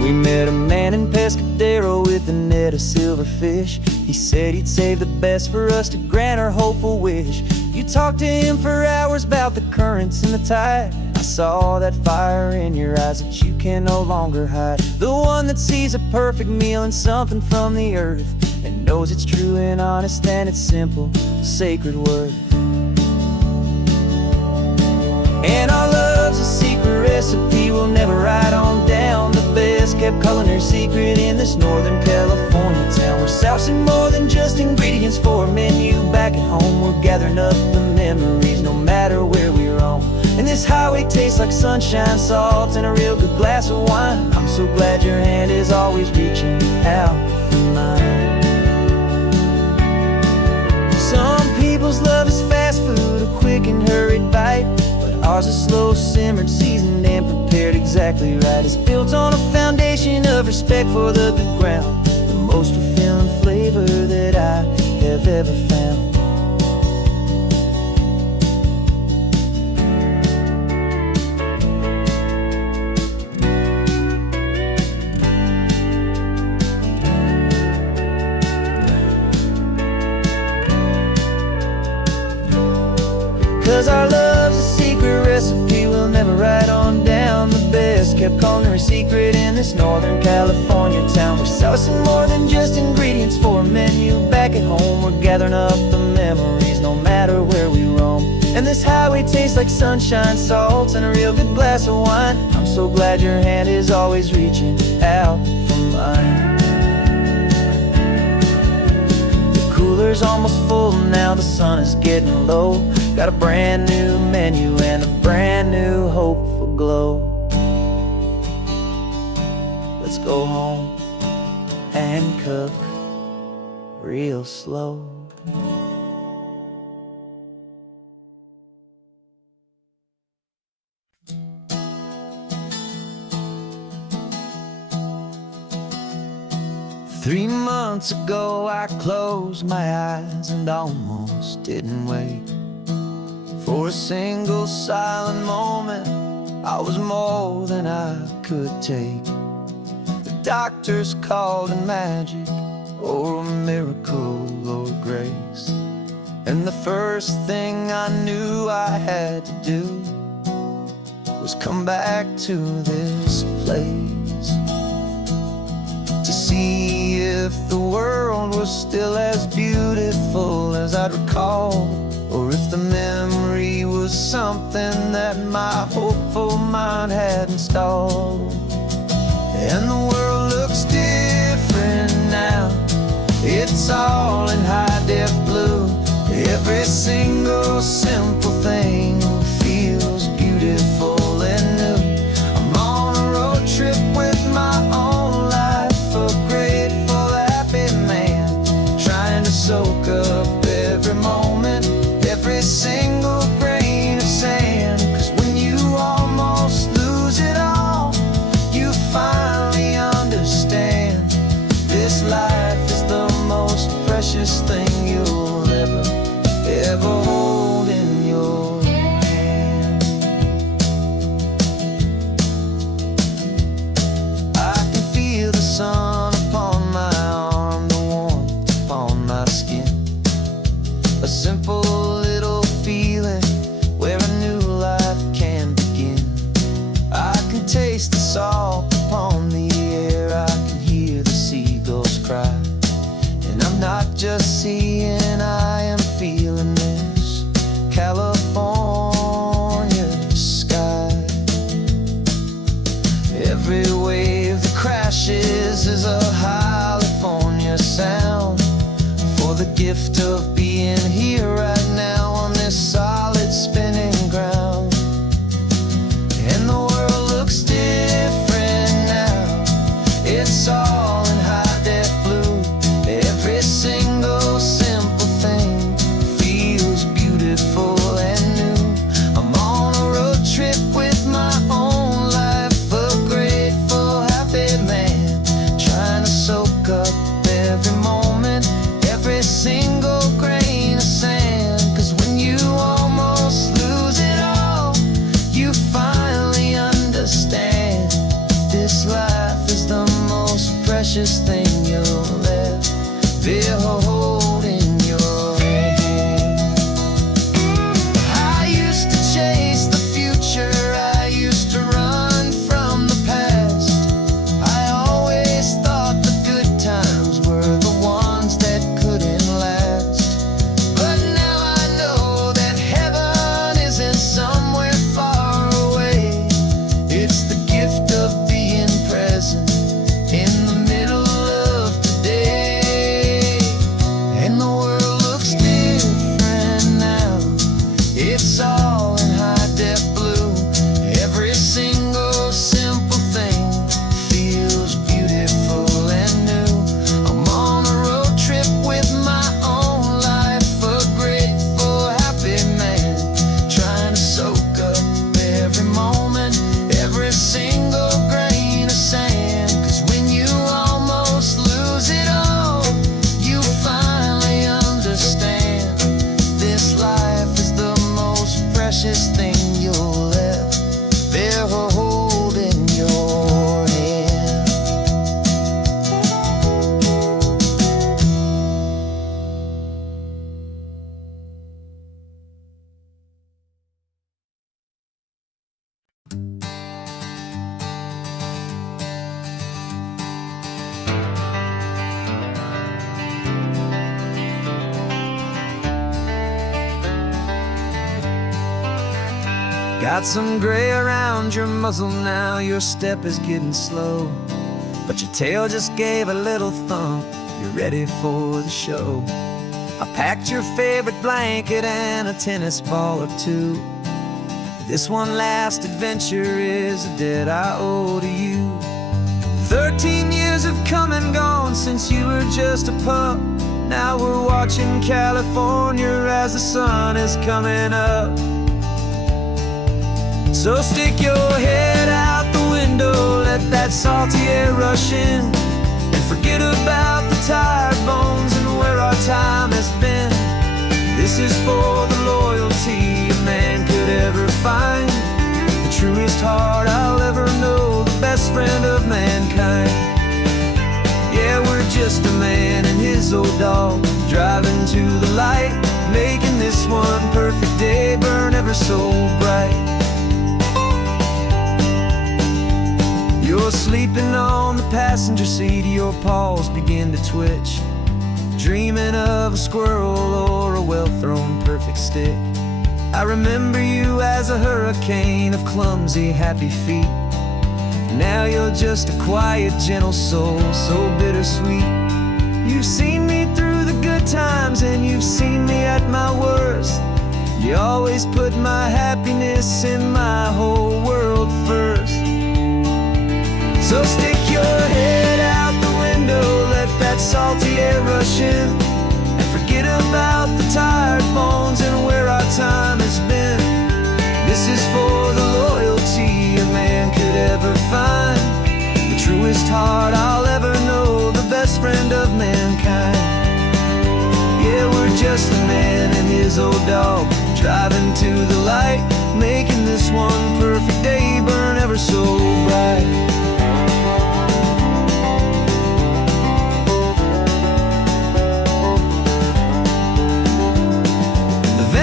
We met a man in Pescadero with a net of silverfish. He said he'd save the best for us to grant our hopeful wish. You talked to him for hours about the currents and the tide. I saw that fire in your eyes that you can no longer hide. The one that sees a perfect meal in something from the earth, and knows it's true and honest and it's simple, sacred worth. And our love's a secret recipe we'll never write on down. The best kept culinary secret in this Northern California town. We're sourcing more than just ingredients for a menu back at home. We're gathering up the memories no matter where we roam. And this highway tastes like sunshine, salt, and a real good glass of wine. I'm so glad your hand is always reaching out for mine. Some people's love is fast food, a quick and hurried bite. Ours is slow simmered, seasoned, and prepared exactly right. It's built on a foundation of respect for the good ground, the most fulfilling flavor that I have ever found. 'Cause our love's a secret recipe we'll never write on down. The best kept culinary secret in this Northern California town. We're sourcing more than just ingredients for a menu back at home. We're gathering up the memories no matter where we roam. And this highway tastes like sunshine, salt, and a real good glass of wine. I'm so glad your hand is always reaching out for mine. The cooler's almost full now, the sun is getting low. Got a brand new menu and a brand new hopeful glow. Let's go home and cook real slow. Three months ago I closed my eyes and almost didn't wait for a single silent moment. I was more than I could take. The doctors called it magic or a miracle or grace, and the first thing I knew I had to do was come back to this place to see if the world was still as beautiful as I'd recall, or if the memory was something that my hopeful mind had installed. And the world looks different now. It's all in high-def blue. Every single simple thing feels beautiful and new. I'm on a road trip with my own life, a grateful, happy man, trying to soak up every moment, every single grain of sand. 'Cause when you almost lose it all, you finally understand this life is the most precious thing you'll ever hold in your hand. I can feel the sun upon my arm, the warmth upon my skin, a simple little feeling where a new life can begin. I can taste the salt upon the air, I can hear the seagulls cry, and I'm not just seeing, I am feeling this California sky. Every wave that crashes is a California sound, for the gift of being here right now on this solid spinning ground. And the world looks different now. It's all in high-def blue. Every single simple thing feels beautiful and new. I'm on a road trip with my own life, a grateful, happy man, trying to soak up every moment, every single grain of sand. 'Cause when you almost lose it all, you finally understand this life is the most precious thing you'll ever hold in your hand. I used to chase the future, I used to run from the past. I always thought the good times were the ones that couldn't last. But now I know that heaven isn't somewhere far away. It's the gift of being present in the middle of today. And the world looks different now. It's all in high-def blue. Every single simple thing feels beautiful and new. I'm on a road trip with my own life, a grateful, happy man, trying to soak up every moment, every single grain of sand. 'Cause when you almost lose it all, you finally understand this life is the most precious thing you'll ever hold in your hand. Got some gray around your muzzle now, your step is getting slow, but your tail just gave a little thump, you're ready for the show. I packed your favorite blanket and a tennis ball or two. This one last adventure is a debt I owe to you. 13 years have come and gone since you were just a pup. Now we're watching California as the sun is coming up. So stick your head out the window, let that salty air rush in, and forget about the tired bones and where our time has been. This is for the loyalty a man could ever find, the truest heart I'll ever know, the best friend of mankind. Yeah, we're just a man and his old dog, driving to the light, making this one perfect day burn ever so bright. You're sleeping on the passenger seat, your paws begin to twitch, dreaming of a squirrel or a well-thrown perfect stick. I remember you as a hurricane of clumsy, happy feet. Now you're just a quiet, gentle soul, so bittersweet. You've seen me through the good times and you've seen me at my worst. You always put my happiness in my whole world first. So stick your head out the window, let that salty air rush in, and forget about the tired bones and where our time has been. This is for the loyalty a man could ever find, the truest heart I'll ever know, the best friend of mankind. Yeah, we're just a man and his old dog, driving to the light, making this one perfect day burn ever so bright.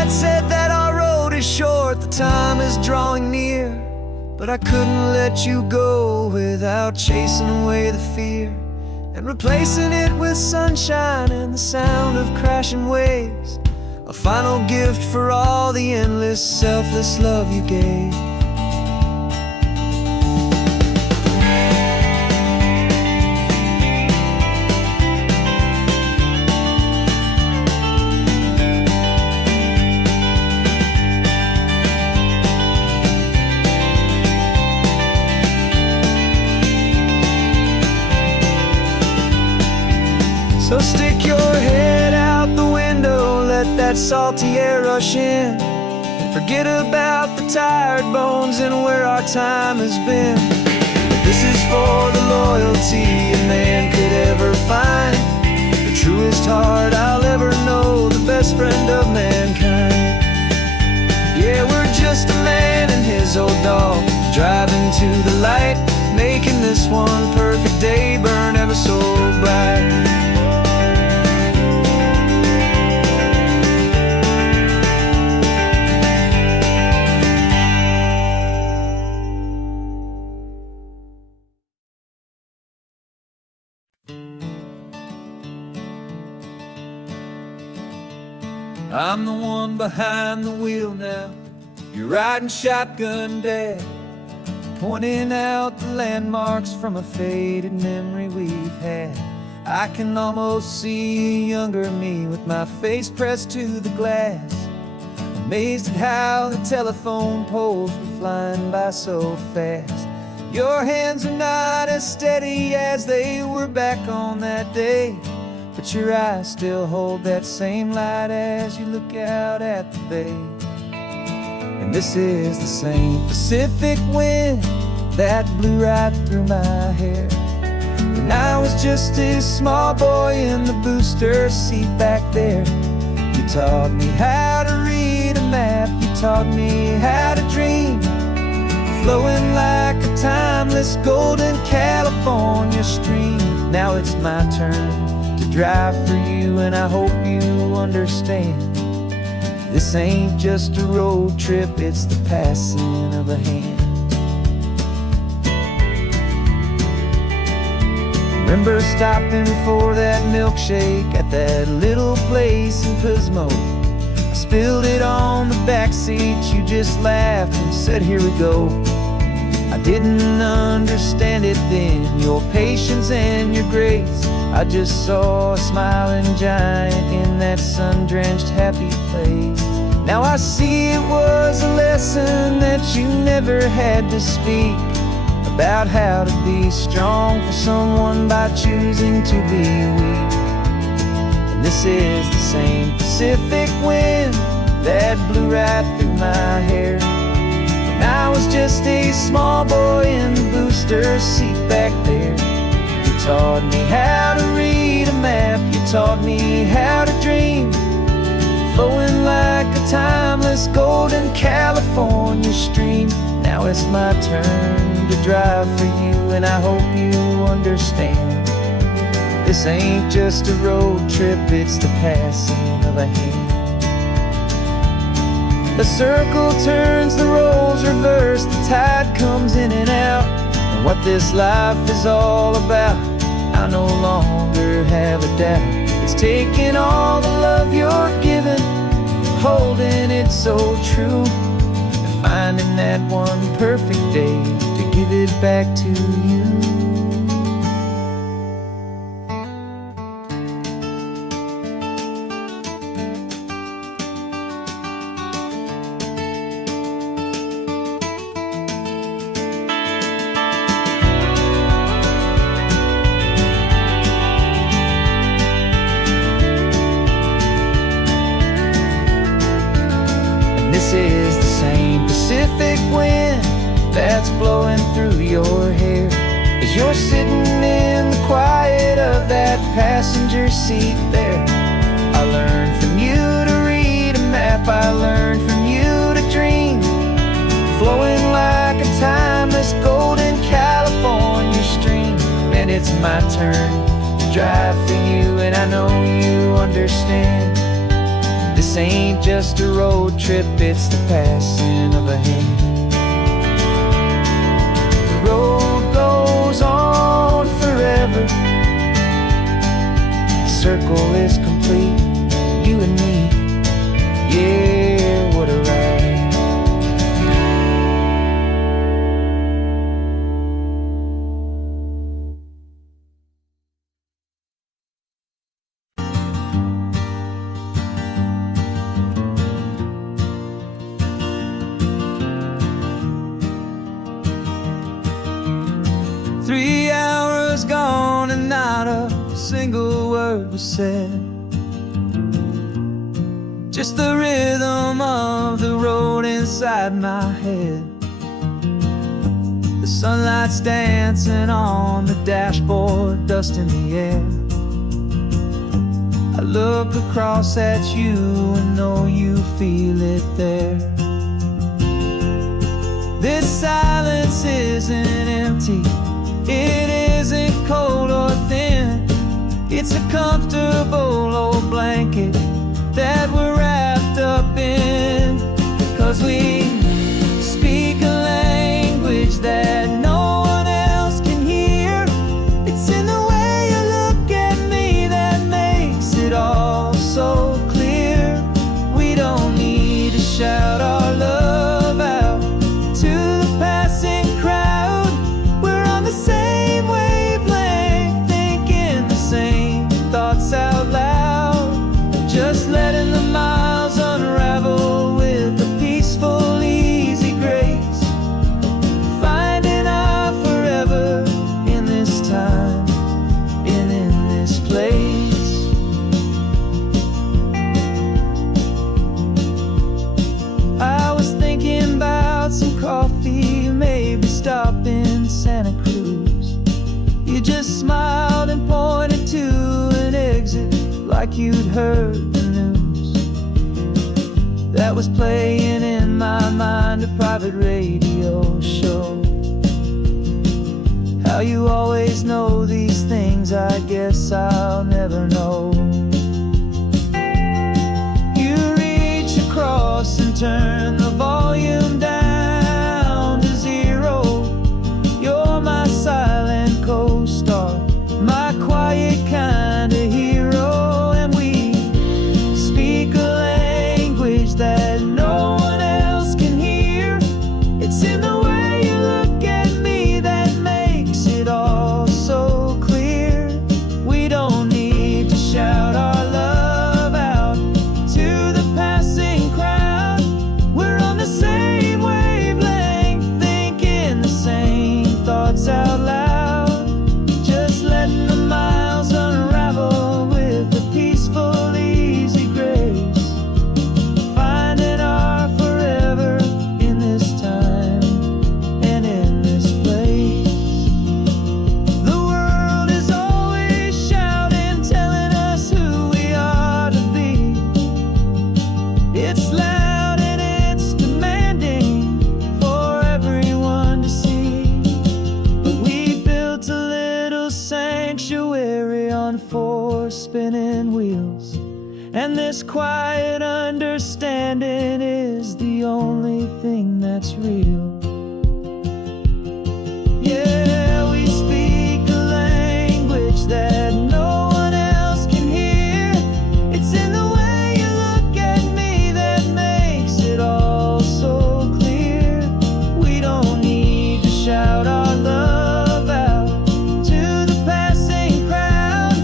Said that our road is short, the time is drawing near, but I couldn't let you go without chasing away the fear and replacing it with sunshine and the sound of crashing waves, a final gift for all the endless, selfless love you gave. So stick your head out the window, let that salty air rush in, and forget about the tired bones and where our time has been. This is for the loyalty a man could ever find, the truest heart I'll ever know, the best friend of mankind. Yeah, we're just a man and his old dog, driving to the light, making this one perfect day burn ever so bright. I'm the one behind the wheel now, you're riding shotgun, Dad, pointing out the landmarks from a faded memory we've had. I can almost see a younger me with my face pressed to the glass, amazed at how the telephone poles were flying by so fast. Your hands are not as steady as they were back on that day, but your eyes still hold that same light as you look out at the bay. And this is the same Pacific wind that blew right through my hair when I was just a small boy in the booster seat back there. You taught me how to read a map, you taught me how to dream, flowing like a timeless golden California stream. Now it's my turn to drive for you, and I hope you understand, this ain't just a road trip, it's the passing of a hand. Remember stopping for that milkshake at that little place in Pismo? I spilled it on the back seat, you just laughed and said, here we go. I didn't understand it then, your patience and your grace I just saw a smiling giant in that sun-drenched happy place. Now I see it was a lesson that you never had to speak, about how to be strong for someone by choosing to be weak. And this is the same Pacific wind that blew right through my hair when I was just a small boy in the booster seat back there. You taught me how to read a map, you taught me how to dream, flowing like a timeless golden California stream. Now it's my turn to drive for you, and I hope you understand. This ain't just a road trip, it's the passing of a hand. The circle turns, the roles reverse, the tide comes in and out. And what this life is all about, I no longer have a doubt. It's taking all the love you're giving, holding it so true, and finding that one perfect day to give it back to you. 'This is the same Pacific wind that's blowing through your hair as you're sitting in the quiet of that passenger seat there. I learned from you to read a map, I learned from you to dream, flowing like a timeless golden California stream. And it's my turn to drive for you, and I know you understand. This ain't just a road trip, it's the passing of a hand. The road goes on forever, the circle is complete, you and me, yeah, what a ride. Three hours gone and not a single word was said. Just the rhythm of the road inside my head. The sunlight's dancing on the dashboard, dust in the air. I look across at you and know you feel it there. This silence isn't empty, it isn't cold or thin. It's a comfortable old blanket that we're wrapped up in. 'Cause we speak a language that no one else can hear. It's in the way you look at me that makes it all so clear. We don't need to shout our love out to the passing crowd. We're on the same wavelength, thinking the same thoughts out loud. Just letting the miles unravel with a peaceful, easy grace. Finding our forever in this time and in this place. I was thinking about some coffee, maybe stop in Santa Cruz. You just smiled and pointed to an exit like you'd heard the news. That was playing in my mind, a private radio show. How you always know these things, I guess I'll never know. You reach across and turn the volume down to zero. You're my silent co-star, my quiet kind of hero. And we speak a language that no one else can hear. It's in the way you look at me that makes it all so clear. We don't And this quiet understanding is the only thing that's real. Yeah, we speak a language that no one else can hear. It's in the way you look at me that makes it all so clear. We don't need to shout our love out to the passing crowd.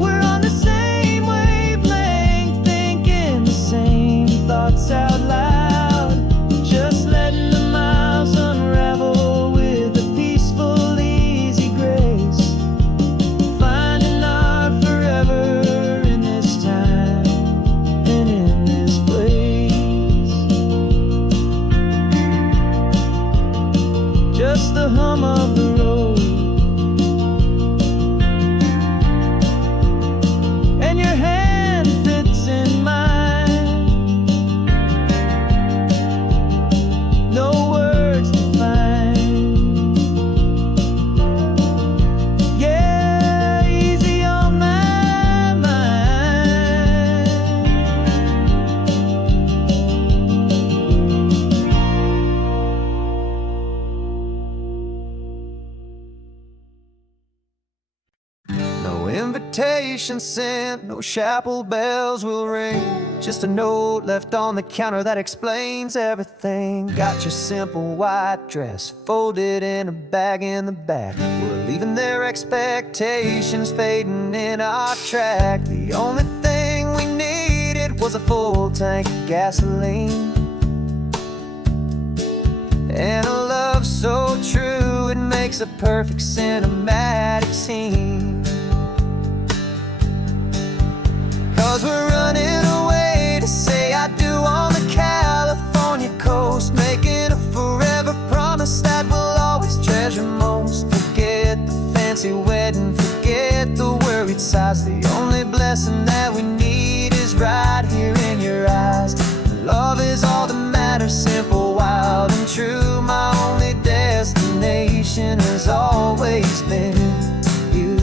We're on the same wavelength, thinking the same thoughts out loud. Just letting the miles unravel with a peaceful, easy grace. Finding our forever in this time and in this place. Just the hum of the road and your hand fits in mine. No words to find. Yeah, easy on my mind. No invitation sent, no chapel bells will ring. Just a note left on the counter that explains everything. Got your simple white dress folded in a bag in the back. We're leaving their expectations fading in our track. The only thing we needed was a full tank of gasoline and a love so true it makes a perfect cinematic scene. 'Cause we're running away to say I do on the California coast, making a forever promise that we'll always treasure most. Forget the fancy wedding, forget the worried sighs. The only blessing that we need is right here in your eyes. Love is all that matters, simple, wild, and true. My only destination has always been you.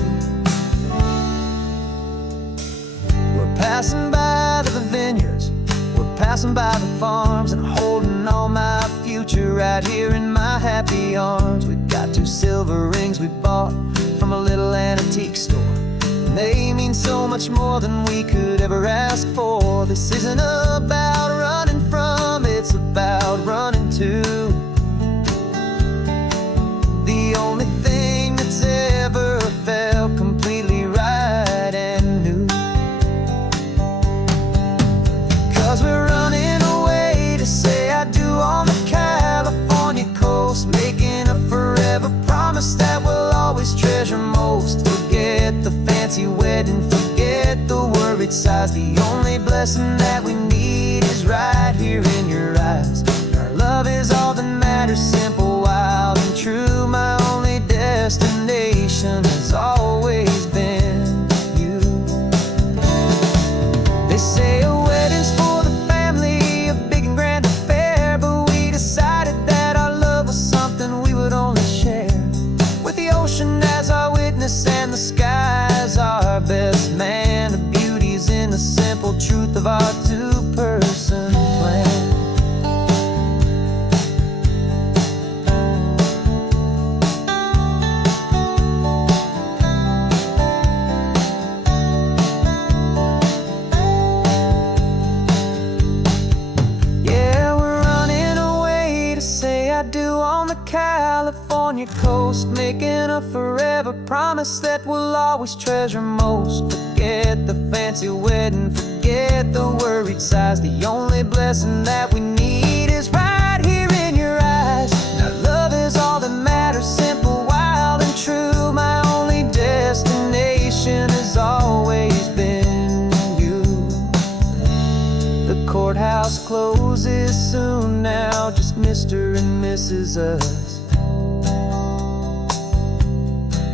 We're passing by the vineyards, we're passing by the farms, and holding all my future right here in my happy arms. We've got 2 silver rings we bought from a little antique store. They mean so much more than we could ever ask for. This isn't about running from, it's about running to the only thing that's ever felt completely right and new. 'Cause we're running away to say I do on the California coast, making a forever promise that we'll always treasure most. Forget the fancy wedding, forget the worried sighs. The only blessing that we need is right here in your eyes. Our love is all that matters, simple, wild, and true. My only destination has always been you. They say a wedding's for the family, a big and grand affair, but we decided that our love was something we would only share with the ocean as our witness and the sky as our best man. The beauty's in the simple truth of our 2-person plan. Yeah, we're running away to say I do on the California coast, making a forever promise that we'll always treasure most. Forget the fancy wedding, forget the worried sighs. The only blessing that we need is right here in your eyes. Now love is all that matters, simple, wild, and true. My only destination has always been you. The courthouse closes soon now, just Mr. and Mrs. Us.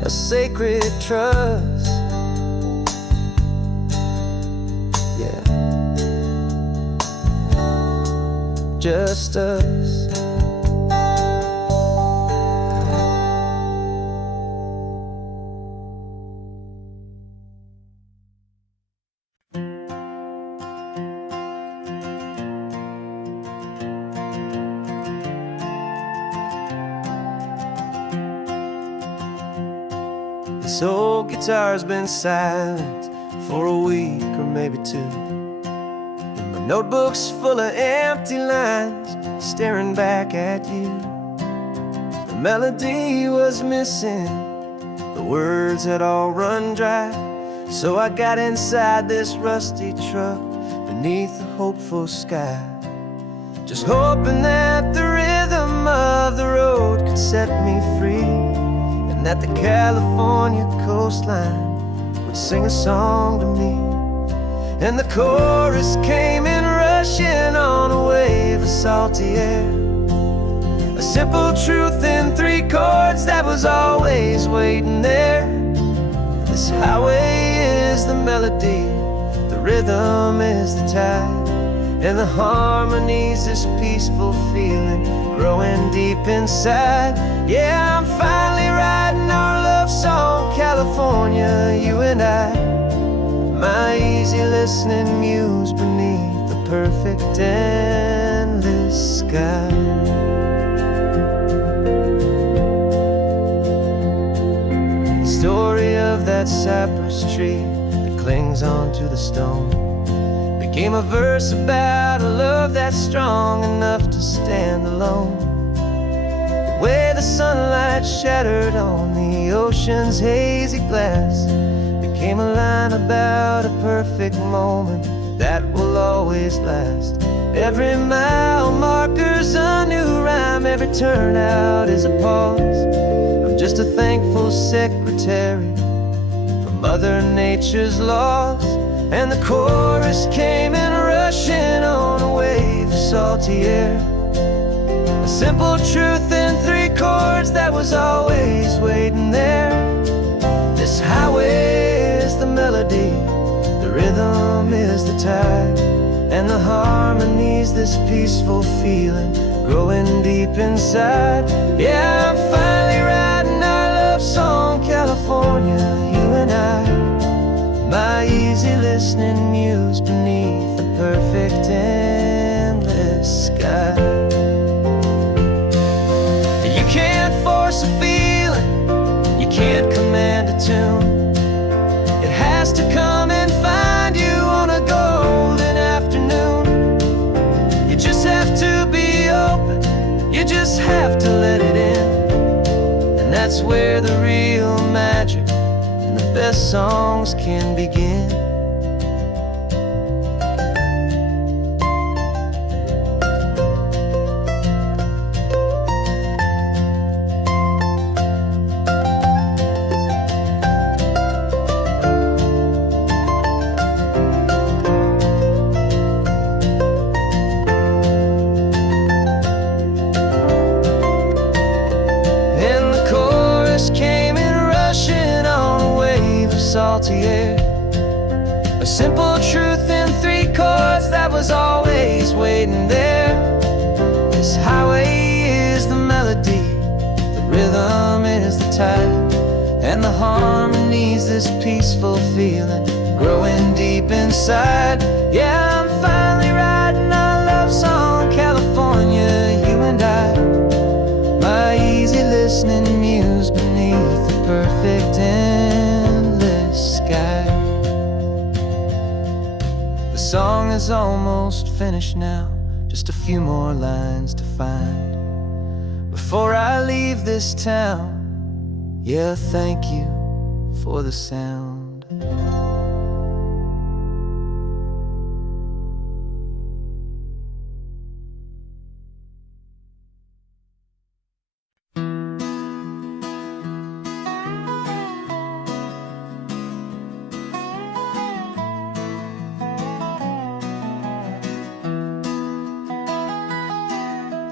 A sacred trust. Yeah, just us. This old guitar's been silent for a week or maybe two, and my notebook's full of empty lines staring back at you. The melody was missing, the words had all run dry, so I got inside this rusty truck beneath the hopeful sky, just hoping that the rhythm of the road could set me free, and that the California coastline would sing a song to me. And the chorus came in rushing on a wave of salty air, a simple truth in 3 chords that was always waiting there. This highway is the melody, the rhythm is the tide, and the harmony's this peaceful feeling growing deep inside. Yeah, I'm finally writing our love song, California, you and I, my easy listening muse beneath the perfect endless sky. The story of that cypress tree that clings onto the stone became a verse about a love that's strong enough to stand alone. The way the sunlight shattered on the ocean's hazy glass became a line about a perfect moment that will always last. Every mile marker's a new rhyme, every turnout is a pause. I'm just a thankful secretary for Mother Nature's laws. And the chorus came in rushing on a wave of salty air, a simple truth in 3 chords that was always waiting there. This highway is the melody, the rhythm is the tide, and the harmony's this peaceful feeling growing deep inside. Yeah, I'm finally writing our love song, California, you and I, my easy listening muse beneath the perfect endless sky. You can't force a feeling, you can't command a tune. It has to come and find you on a golden afternoon. You just have to be open, you just have to let it in, and that's where the real magic, the best songs can begin. And the chorus came in rushing on a wave of salty air, a simple truth in 3 chords that was always waiting there. This highway is the melody, the rhythm is the tide, and the harmony's this peaceful feeling growing deep inside. Yeah, I'm finally writing our love song, California, you and I, my easy listening muse beneath the perfect endless sky. The song is almost finished now, just a few more lines to find before I leave this town. Yeah, thank you for the sound.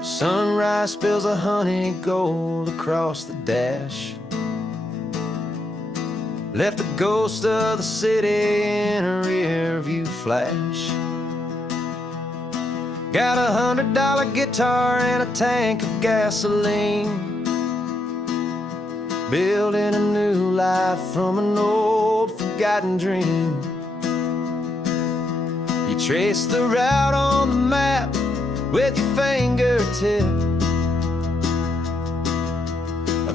Sunrise spills a honey gold across the dash, left the ghost of the city in a rear view flash. Got a $100 guitar and a tank of gasoline, building a new life from an old forgotten dream. You trace the route on the map with your fingertip,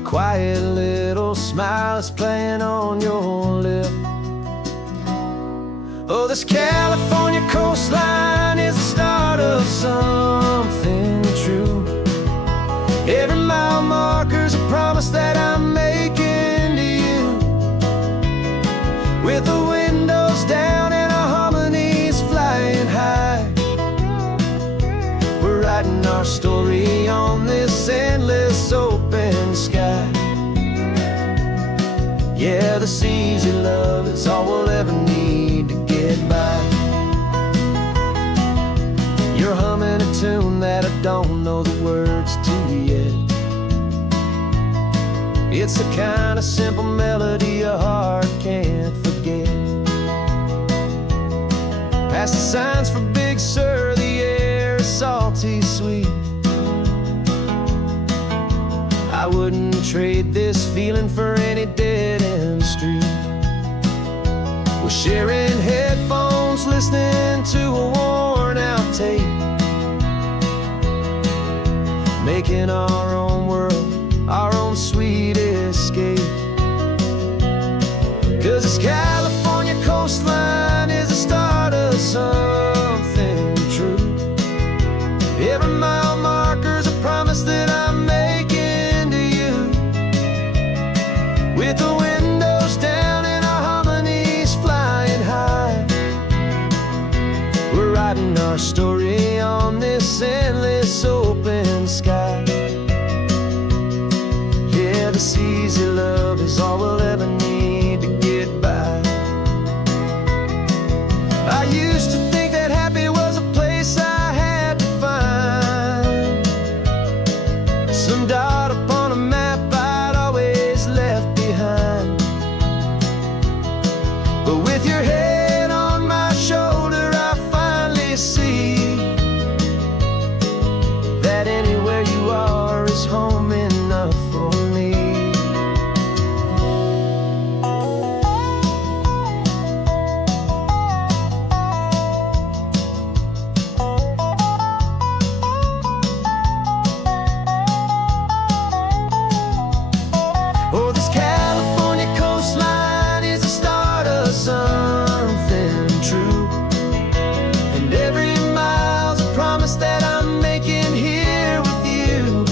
quiet little smile is playing on your lip. Oh, this California coastline is the start of something true. Every mile marker's a promise that I'm making to you. With the windows down and our harmonies flying high, we're writing our story on this endless open sky. Yeah, this easy love is all we'll ever need to get by. You're humming a tune that I don't know the words to yet. It's the kind of simple melody a heart can't forget. Past the signs for Big Sur, the air is salty sweet. I wouldn't trade this feeling for any dead-end street. We're sharing headphones, listening to a worn-out tape, making our own world, our own sweet escape. 'Cause this California coastline is the start of something true. Every mile marker's a promise that I'm making to you. With the windows down and our harmonies flying high, we're writing our story on this endless open sky. Yeah, this easy love is all we'll ever need to get by. I used to think that happy was a place I had to find, some dot upon a map I'd always left behind. But with your head on my shoulder, I finally see that anywhere you are is home enough for me. Oh, this California coastline is the start of something true. And every mile's a promise that I'm making here with you.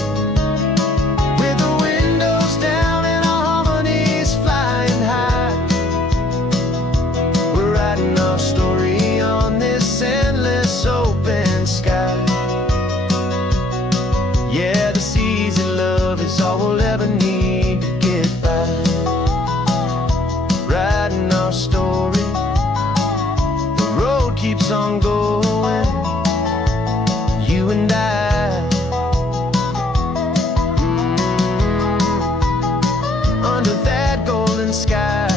With the windows down and our harmonies flying high, we're writing our story on this endless open sky. Yeah, this easy love is all we'll ever need to get by. Writing our story, the road keeps on going, you and I. Under that golden sky.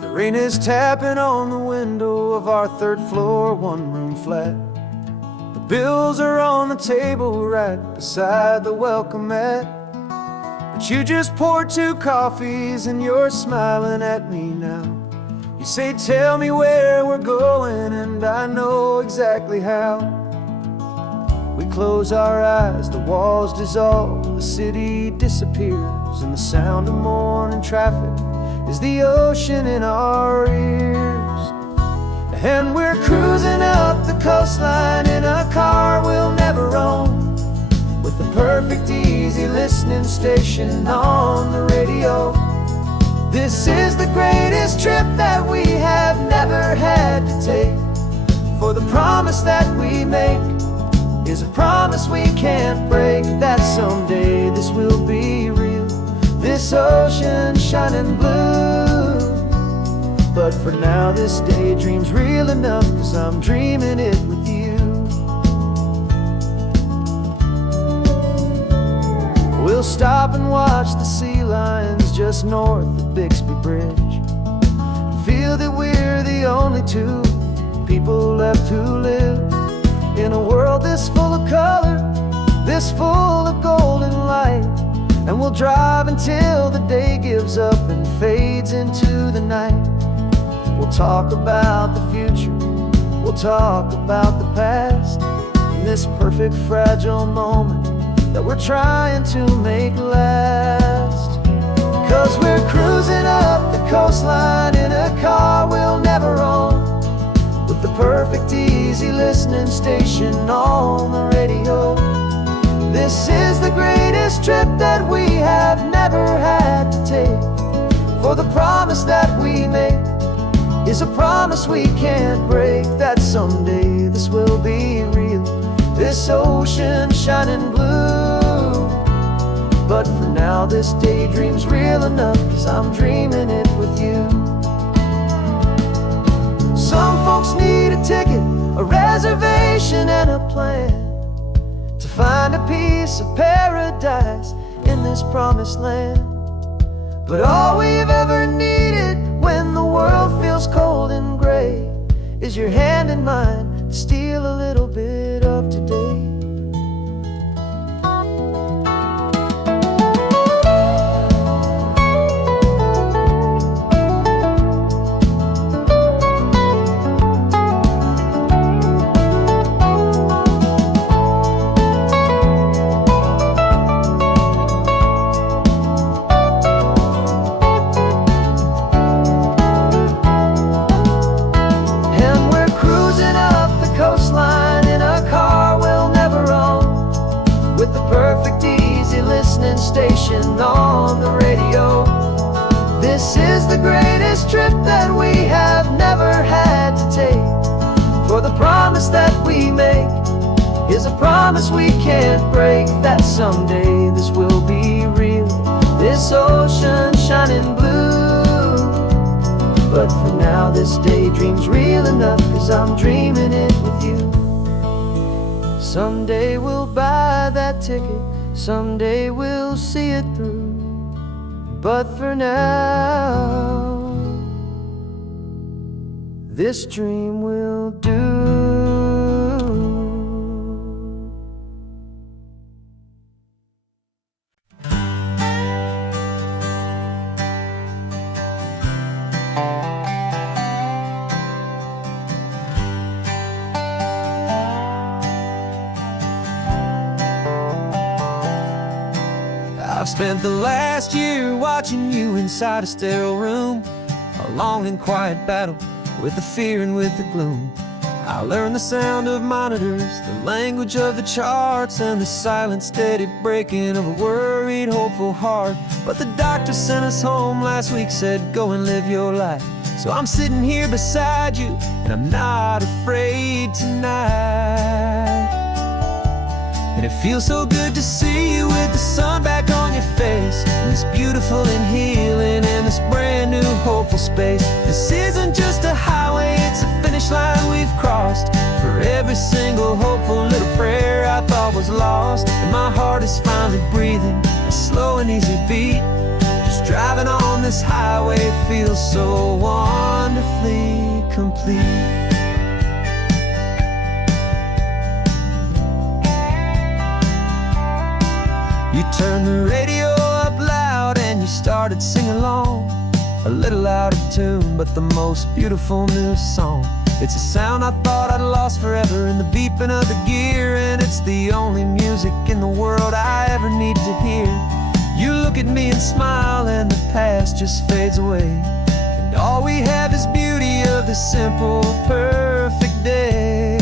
The rain is tapping on the window of our third floor, one-room flat. The bills are on the table right beside the welcome mat. But you just poured 2 coffees and you're smiling at me now. You say, tell me where we're going, and I know exactly how. We close our eyes, the walls dissolve, the city disappears, and the sound of morning traffic is the ocean in our ears. And we're cruising up the coastline in a car we'll never own, with the perfect easy listening station on the radio. This is the greatest trip that we have never had to take, for the promise that we make is a promise we can't break, that someday this will be real, this ocean shining blue. But for now this daydream's real enough, 'cause I'm dreaming it with you. We'll stop and watch the sea lions just north of Bixby Bridge, feel that we're the only two people left who live in a world this full of color, this full of golden light. And we'll drive until the day gives up and fades into the night. We'll talk about the future, we'll talk about the past, in this perfect fragile moment that we're trying to make last. 'Cause we're cruising up the coastline in a car we'll never own, with the perfect easy listening station on the radio. This is the greatest trip that we have never had to take, for the promise that we make is a promise we can't break, that someday this will be real, this ocean shining blue. But for now this daydream's real enough, 'cause I'm dreaming it with you. Some folks need a ticket, a reservation and a plan, to find a piece of paradise in this promised land. But all we've ever needed when the world feels cold and gray is your hand in mine to steal a little bit of today. Station on the radio. This is the greatest trip that we have never had to take, for the promise that we make is a promise we can't break, that someday this will be real, this ocean shining blue. But for now this daydream's real enough, 'cause I'm dreaming it with you. Someday we'll buy that ticket, someday we'll see it through. But for now, this dream will do. I've spent the last year watching you inside a sterile room, a long and quiet battle with the fear and with the gloom. I learned the sound of monitors, the language of the charts, and the silent steady breaking of a worried, hopeful heart. But the doctor sent us home last week, said go and live your life. So I'm sitting here beside you, and I'm not afraid tonight. And it feels so good to see you with the sun back on your face, and this beautiful and healing in this brand new hopeful space. This isn't just a highway, it's a finish line we've crossed. For every single hopeful little prayer I thought was lost, and my heart is finally breathing a slow and easy beat. Just driving on this highway feels so wonderfully complete. You turned the radio up loud and you started singing along, a little out of tune, but the most beautiful new song. It's a sound I thought I'd lost forever in the beeping of the gear, and it's the only music in the world I ever need to hear. You look at me and smile and the past just fades away, and all we have is beauty of this simple, perfect day.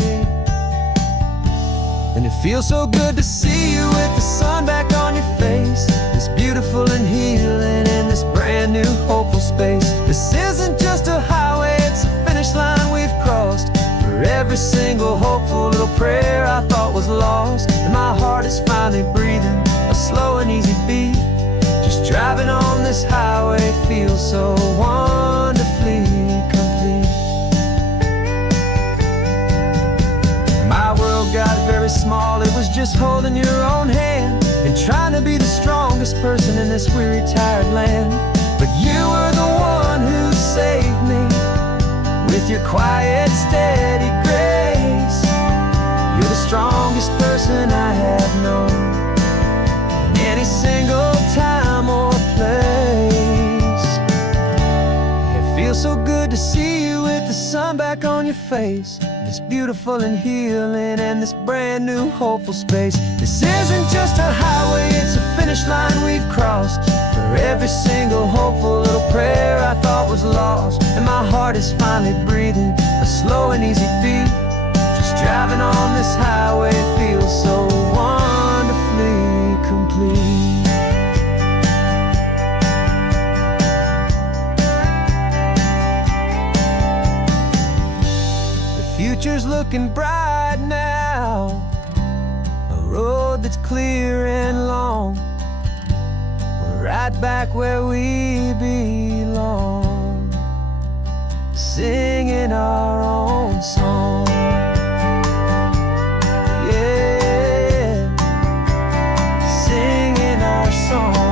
And it feels so good to see you with the sun back on your face, this beautiful and healing in this brand new hopeful space. This isn't just a highway, it's a finish line we've crossed. For every single hopeful little prayer I thought was lost, and my heart is finally breathing a slow and easy beat. Just driving on this highway feels so wonderfully complete. My world got very small, it was just holding your own hand and trying to be the strongest person in this weary, tired land. But you were the one who saved me with your quiet, steady grace. You're the strongest person I have known in any single time or place. It feels so good to see you with the sun back on your face. It's beautiful and healing and this brand new hopeful space. This isn't just a highway, it's a finish line we've crossed. For every single hopeful little prayer I thought was lost. And my heart is finally breathing a slow and easy beat. Just driving on this highway feels so wonderfully complete. Future's looking bright now, a road that's clear and long. We're right back where we belong, singing our own song. Yeah, singing our song.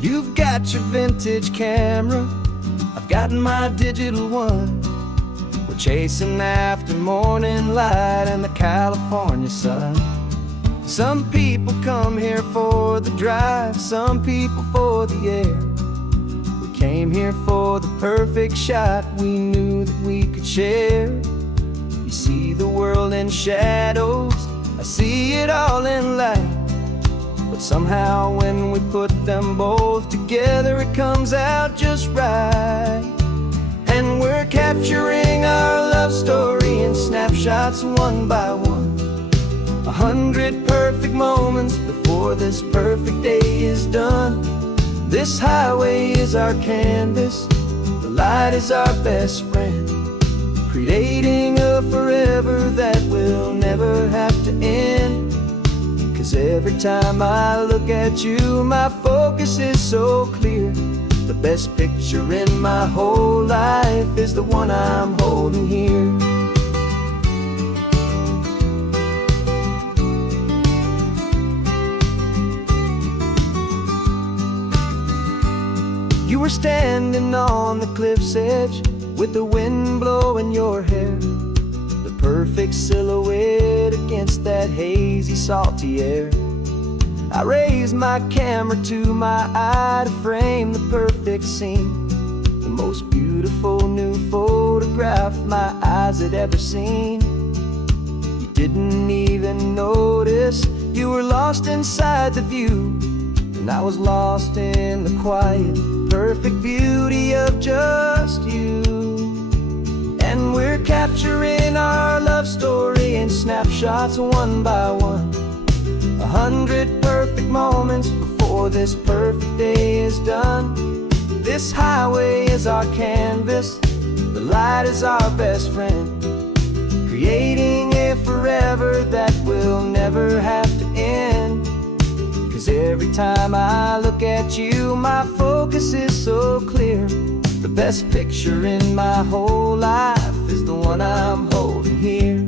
You've got your vintage camera, I've got my digital one. We're chasing after morning light and the California sun. Some people come here for the drive, some people for the air. We came here for the perfect shot we knew that we could share. You see the world in shadows, I see it all in light. But somehow when we put them both together, it comes out just right. And we're capturing our love story in snapshots one by one. 100 perfect moments before this perfect day is done. This highway is our canvas, the light is our best friend, creating a forever that will never have to end. 'Cause every time I look at you, my focus is so clear. The best picture in my whole life is the one I'm holding here. You were standing on the cliff's edge with the wind blowing your hair, the perfect silhouette against that hazy, salty air. I raised my camera to my eye to frame the perfect scene, the most beautiful new photograph my eyes had ever seen. You didn't even notice you were lost inside the view, and I was lost in the quiet, perfect beauty of just you. And we're capturing our love story in snapshots one by one. 100 perfect moments before this perfect day is done. This highway is our canvas, the light is our best friend, creating a forever that will never have to end. 'Cause every time I look at you, my focus is so clear. The best picture in my whole life is the one I'm holding here.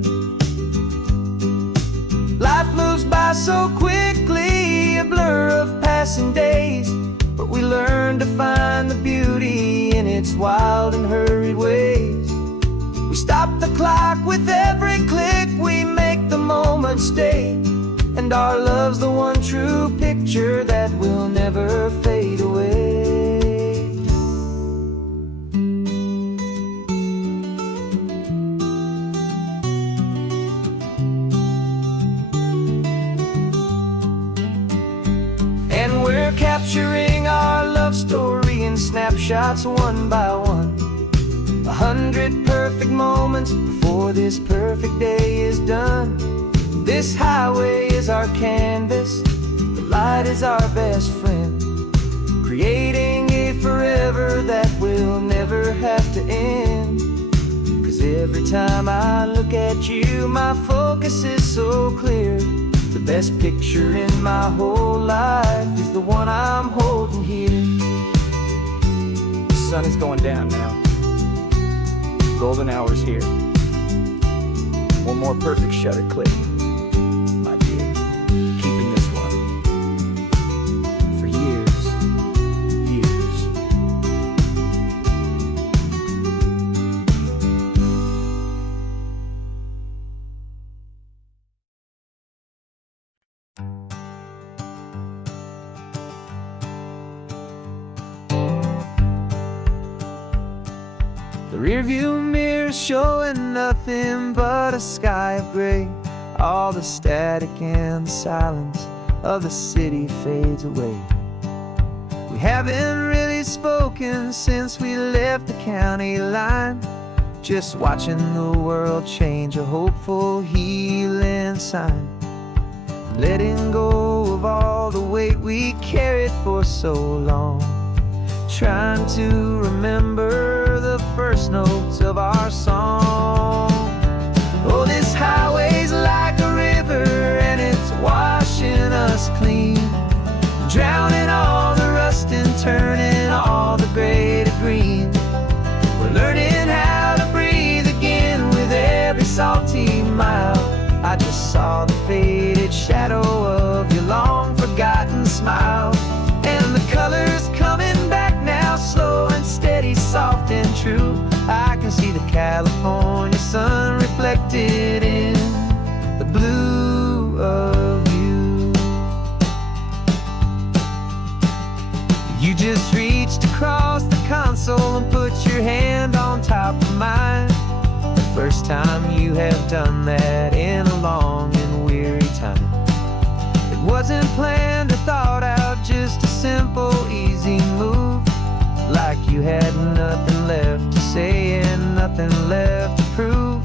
Life moves by so quickly, a blur of passing days, but we learn to find the beauty in its wild and hurried ways. We stop the clock with every click, we make the moment stay, and our love's the one true picture that will never fade away. We're capturing our love story in snapshots one by one. 100 perfect moments before this perfect day is done. This highway is our canvas, the light is our best friend, creating a forever river that will never have to end. 'Cause every time I look at you, my focus is so clear. The best picture in my whole life is the one I'm holding here. The sun is going down now. Golden hour's here. One more perfect shutter click, my dear. Keeping this one for years, years. The rearview mirror's showing nothing but a sky of gray. All the static and the silence of the city fades away. We haven't really spoken since we left the county line. Just watching the world change, a hopeful healing sign. Letting go of all the weight we carried for so long. Trying to remember the first notes of our song. Oh, this highway's like a river and it's washing us clean, drowning all the rust and turning all the gray to green. We're learning how to breathe again with every salty mile. I just saw the faded shadow of your long forgotten smile. And the colors coming back now, slow and steady, soft and true. I can see the California sun reflected in the blue of you. You just reached across the console and put your hand on top of mine. The first time you have done that in a long and weary time. It wasn't planned or thought out, just a simple, easy move. Like you had nothing left to say and nothing left to prove.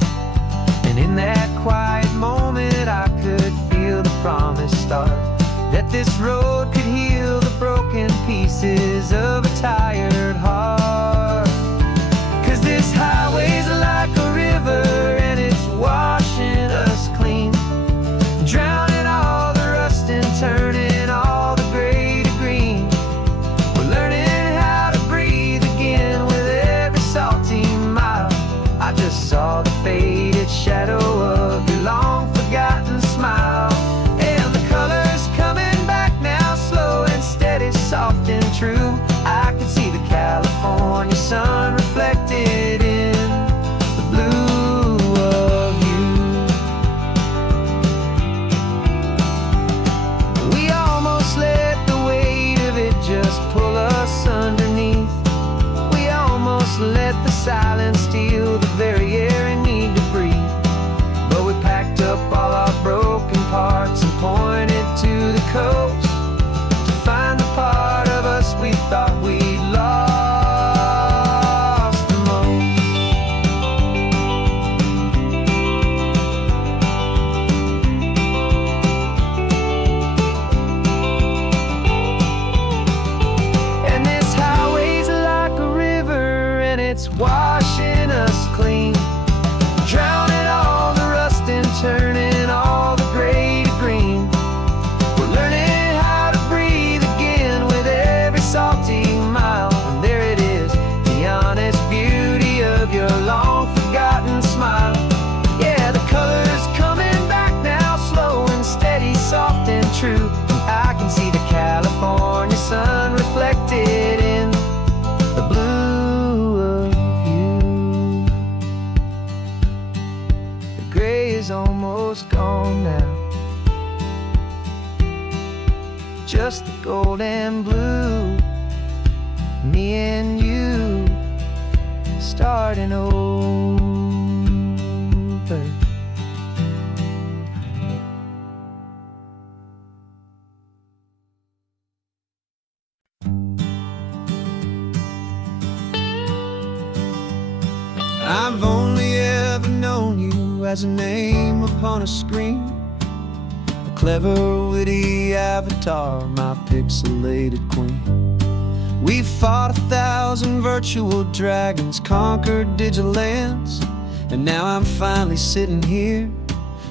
And in that quiet moment I could feel the promise start, that this road could heal the broken pieces of a tired heart. 'Cause this highway's like a river and it's washing us clean, drowning all the rust and turning all the gray to green. We're learning how to breathe again with every salty mile. I just saw the faded shadow of your long forgotten smile. And the colors coming back now, slow and steady, soft and true. I can see the California sun reflected in the blue of you. We almost let the weight of it just pull us underneath. We almost let the silence steal the very air I need to breathe. But we packed up all our broken parts and pointed to the coast to find the part of us we thought we'd lost the most. And this highway's like a river and it's washing us clean, drowning all the rust and turning all the gray to green. We're learning how to breathe again with every salty mile. And there it is, the honest beauty of your long forgotten smile. Yeah, the colors coming back now, slow and steady, soft and true. I can see the California sun reflected in the blue of you. The gray is almost gone now, just the gold and blue. Me and you starting over. I've only ever known you as a name upon a screen, a clever, witty avatar, my pixelated queen. We fought 1,000 virtual dragons, conquered digital lands, and now I'm finally sitting here,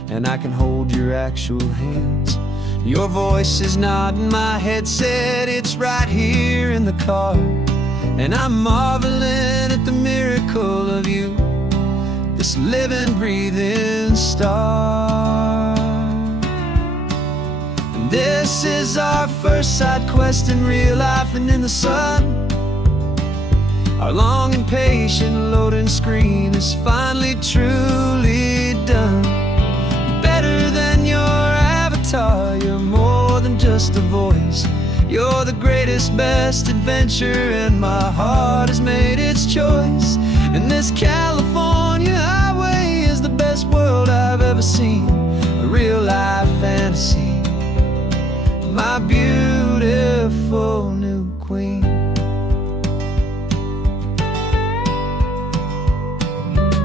and I can hold your actual hands. Your voice is not in my headset, it's right here in the car, and I'm marveling at the miracle of you, this living, breathing star. And this is our first side quest in real life and in the sun. Our long and patient loading screen is finally truly done. Better than your avatar, you're more than just a voice. You're the greatest, best adventure, and my heart has made its choice. And this California highway is the best world I've ever seen, a real life fantasy, my beautiful new queen.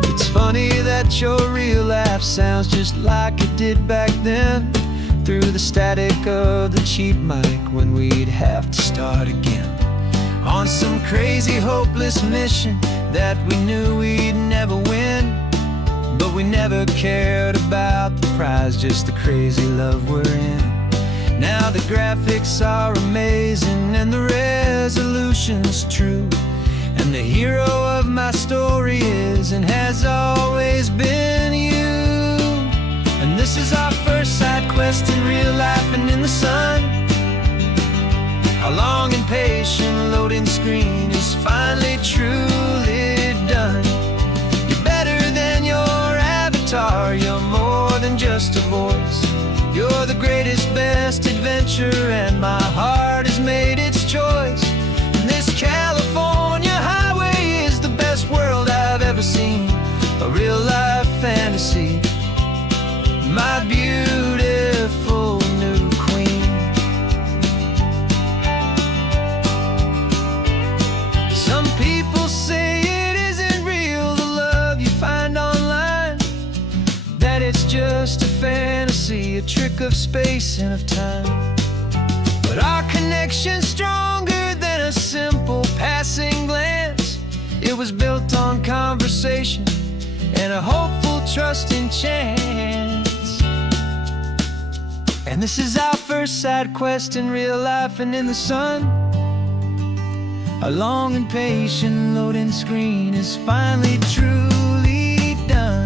It's funny that your real life sounds just like it did back then, through the static of the cheap mic when we'd have to start again, on some crazy hopeless mission that we knew we'd never win. But we never cared about the prize, just the crazy love we're in. Now the graphics are amazing and the resolution's true, and the hero of my story is and has always been you. And this is our first side quest in real life and in the sun. Our long and patient loading screen is finally truly done. You're better than your avatar, you're more than just a voice. You're the greatest, best adventure, and my heart has made its choice. And this California highway is the best world I've ever seen, a real life fantasy, my beautiful new queen. Some people say it isn't real, the love you find online, that it's just a fantasy, a trick of space and of time. But our connection's stronger than a simple passing glance. It was built on conversation and a hopeful, trusting chance. And this is our first side quest in real life and in the sun. Our long and patient loading screen is finally truly done.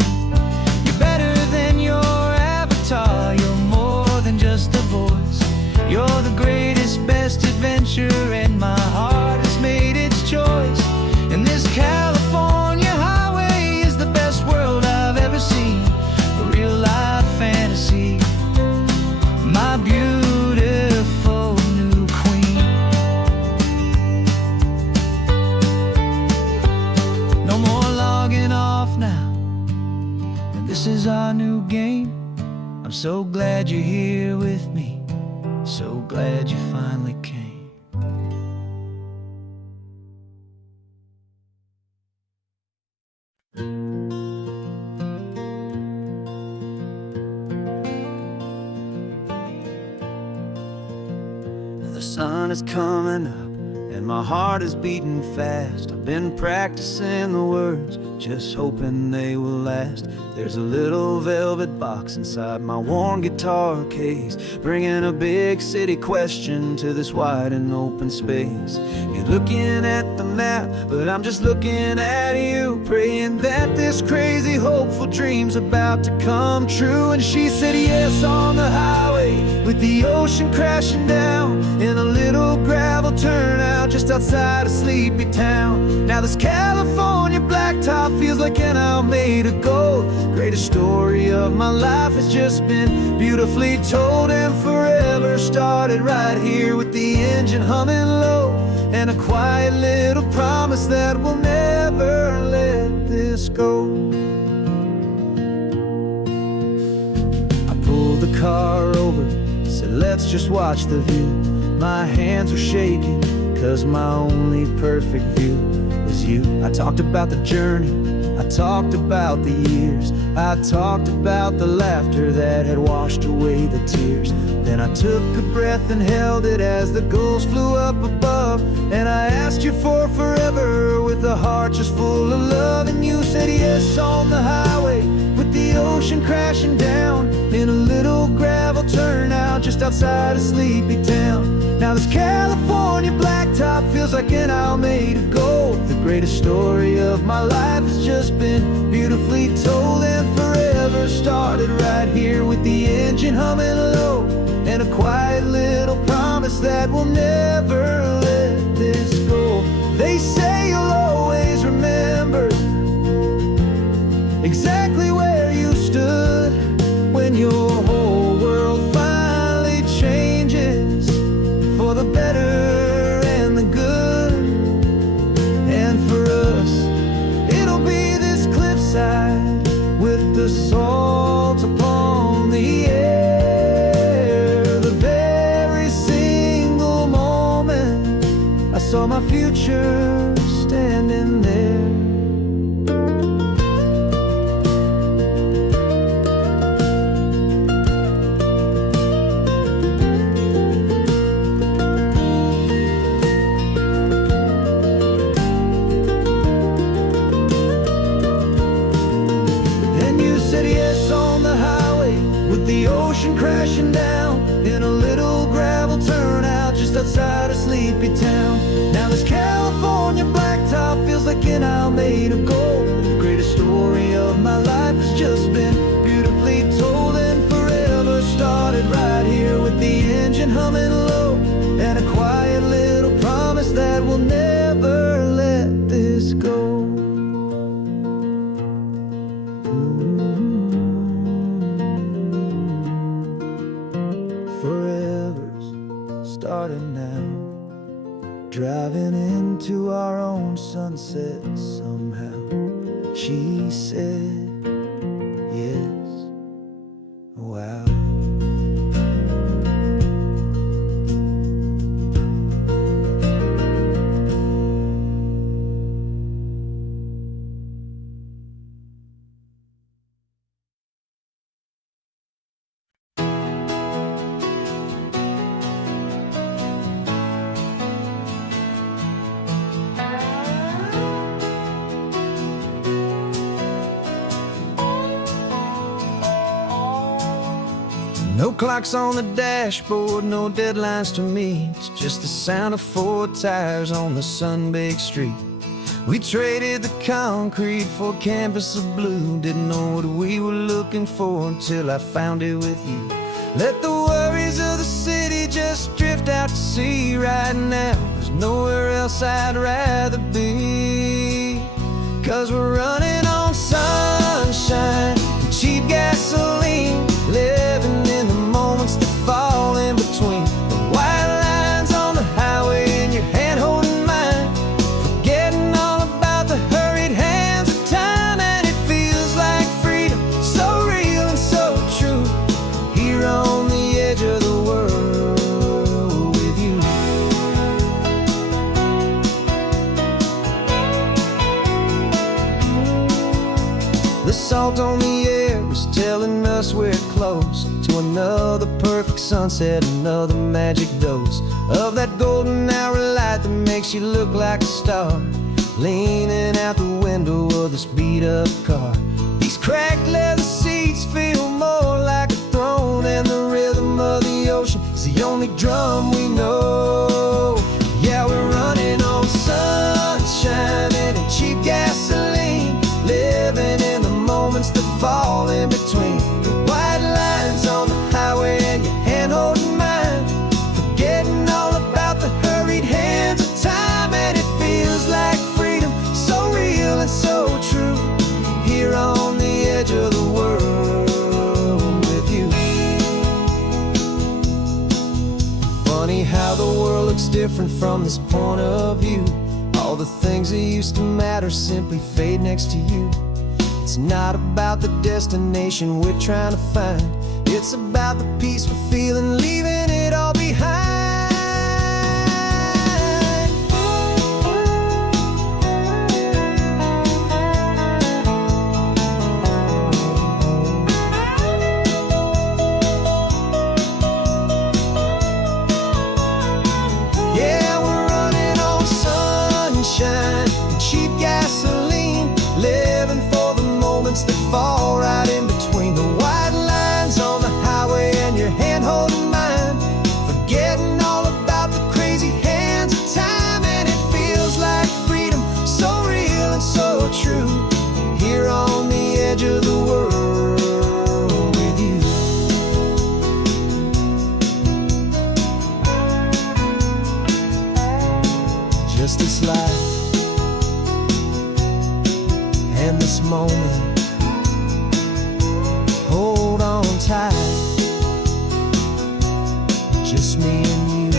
You're better than your avatar, you're more than just a voice. You're the greatest, best adventure, and my heart has made its choice. And this California highway is the best world I've ever seen, a real life fantasy, my beautiful new queen. No more logging off now, and this is our new game. I'm so glad you're here with me, so glad you finally came. The sun is coming up and my heart is beating fast. I've been practicing the words, just hoping they will last. There's a little velvet box inside my worn guitar case, bringing a big city question to this wide and open space. You're looking at the map, but I'm just looking at you, praying that this crazy hopeful dream's about to come true. And she said yes on the highway, with the ocean crashing down, in a little gravel turnout just outside a sleepy town. Now this California blacktop feels like an owl made of gold. Greatest story of my life has just been beautifully told, and forever started right here with the engine humming low, and a quiet little promise that we'll never let this go. I pulled the car over, said let's just watch the view. My hands were shaking, cause my only perfect view was you. I talked about the journey, I talked about the years, I talked about the laughter that had washed away the tears. Then I took a breath and held it as the gulls flew up above. And I asked you for forever with a heart just full of love. And you said yes on the highway with the ocean crashing down in a little gravel turnout just outside of sleepy town. Now this California blacktop feels like an Alameda gold. The greatest story of my life has just been beautifully told. And forever started right here with the engine humming low, and a quiet little promise that we'll never let this go. They say you'll always remember exactly where you stood when your whole world finally changes for the better and the good. And for us, it'll be this cliffside with the salt upon the air. The very single moment I saw my future standing there. The ocean crashing down in a little gravel turnout just outside of sleepy town. Now this California blacktop feels like an Alameda gold. The greatest story of my life has just been beautifully told. And forever started right here with the engine humming low, and a quiet little promise that we'll never let this go. Forever's started now, driving into our own sunset somehow. She said yes, wow. No clocks on the dashboard, no deadlines to meet. It's just the sound of 4 tires on the sun-baked street. We traded the concrete for a canvas of blue. Didn't know what we were looking for until I found it with you. Let the worries of the city just drift out to sea right now. There's nowhere else I'd rather be, 'cause we're running on sunshine and cheap gasoline, living in the moments that fall in between. The white lines on the highway and your hand holding mine, forgetting all about the hurried hands of time. And it feels like freedom, so real and so true, here on the edge of the world with you. The salt on the air is telling us we're close to another perfect sunset, another magic dose of that golden hour light that makes you look like a star, leaning out the window of this beat-up car. These cracked leather seats feel more like a throne, and the rhythm of the ocean is the only drum we know. Yeah, we're running on sunshine and cheap gasoline, living in the moments that fall in between. The white lines on the highway and your hand holding mine, forgetting all about the hurried hands of time. And it feels like freedom, so real and so true, here on the edge of the world with you. Funny how the world looks different from this point of view. All the things that used to matter simply fade next to you. It's not about the destination we're trying to find, it's about the peace we're feeling, leaving it all behind. moments that fall right in between the white lines on the highway and your hand holding mine, forgetting all about the crazy hands of time. And it feels like freedom, so real and so true, here on the edge of the world with you. Just this life and this moment, hold on tight, just me and you.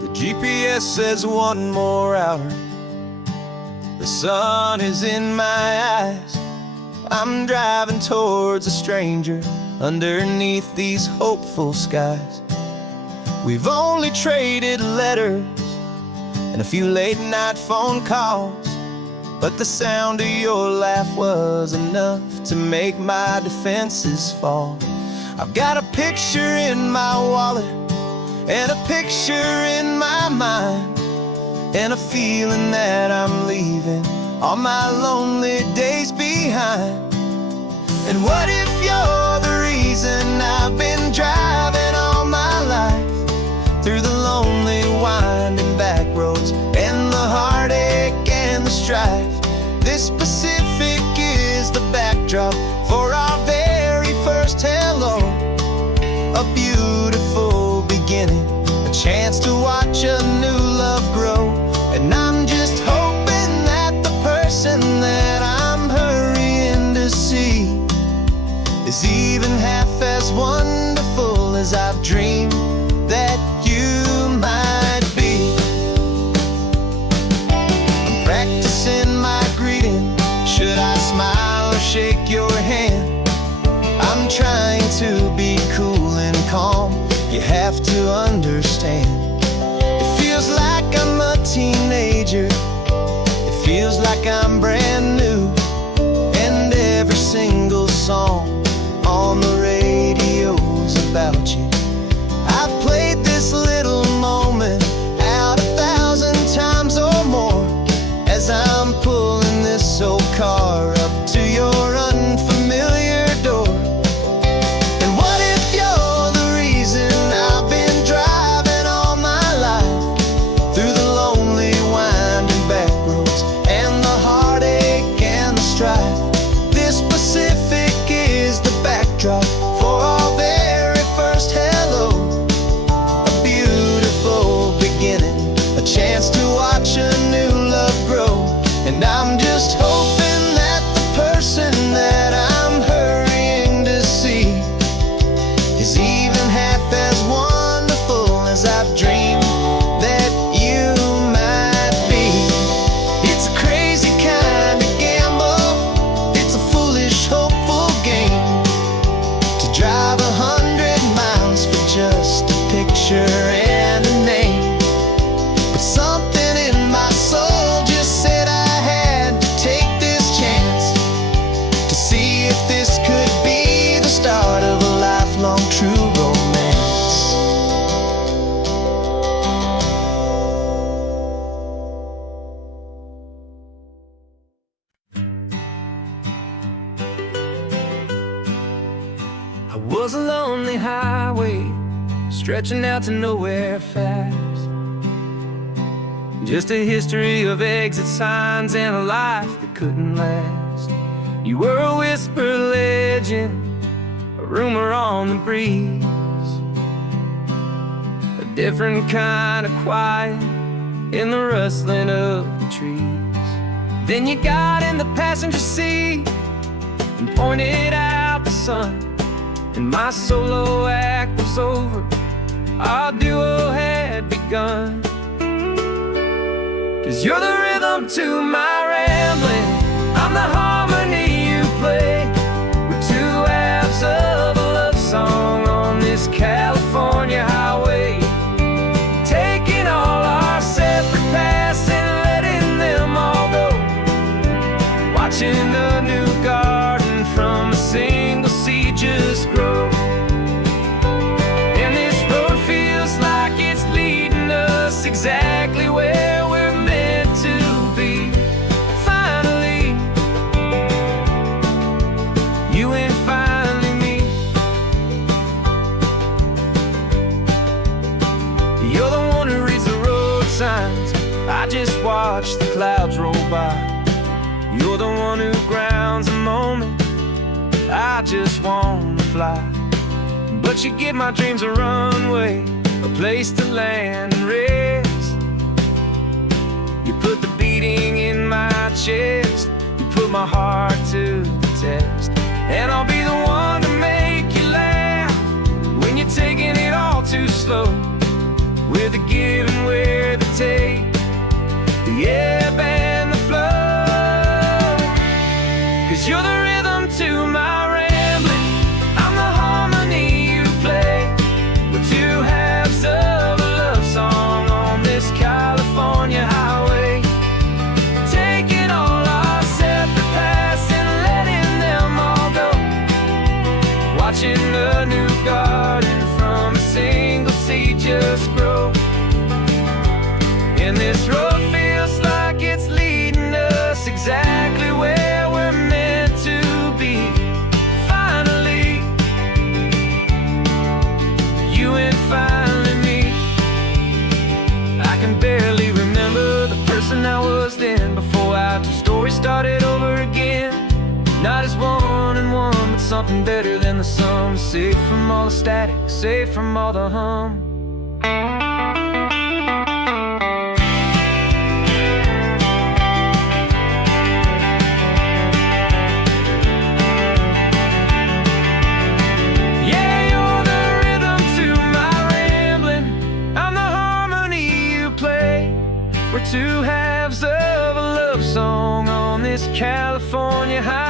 The GPS says 1 more hour. The sun is in my eyes. I'm driving towards a stranger underneath these hopeful skies. We've only traded letters and a few late night phone calls, but the sound of your laugh was enough to make my defenses fall. I've got a picture in my wallet and a picture in my mind, and a feeling that I'm leaving all my lonely days behind. And what if you're the reason I've been driving all my life, through the lonely winding back roads and the heartache and the strife? This Pacific is the backdrop for our very first hello, a beautiful beginning, a chance to watch a new love grow. And I'm just hoping that the person that I'm hurrying to see is even half as wonderful as I've dreamed that you might be. I'm practicing my greeting. Should I smile or shake your hand? I'm trying to be cool and calm. You have to understand. It feels like I'm a teenager. It feels like I'm brand new. And every single song on the radio's about you. I've played this little moment out 1,000 times or more, as I'm pulling this old car up to your unfamiliar door. And what if you're the reason I've been driving all my life, through the lonely winding back roads and the heartache and the strife? This Pacific is the backdrop for our very first hello, a beautiful beginning, a chance to watch a new love grow. And I'm just hoping that the person that I'm hurrying to see is even half as wonderful as I've dreamed that you might be. It's a crazy kind of gamble, it's a foolish, hopeful game, to drive 100 miles for just a picture and a name. But something in my soul just said I had to take this chance, to see if this could be the start of a lifelong true romance. I was a lonely highway stretching out to nowhere fast, just a history of exit signs and a life that couldn't last. You were a whisper legend, a rumor on the breeze, a different kind of quiet in the rustling of the trees. Then you got in the passenger seat and pointed out the sun, and my solo act was over, our duo had begun. 'Cause you're the rhythm to my rambling, I'm the harmony you play. We're two halves of a love song on this California highway, taking all our separate paths and letting them all go, watching a new I just wanna fly. But you give my dreams a runway, a place to land and rest. You put the beating in my chest, you put my heart to the test. And I'll be the one to make you laugh when you're taking it all too slow. With the give and we're the take, the ebb and the flow. 'Cause you're the rhythm to my rambling, I'm the harmony you play. We're two halves of a love song on this California highway, taking all our separate paths and letting them all go. Watching a new garden from a single seed just grow. And this road feels like it's leading us exactly where we're meant to be. Finally, you and finally me. I can barely remember the person I was then, before our two stories started over again. Not as one and one, but something better than the sum. Safe from all the static, safe from all the hum. We're two halves of a love song on this California highway.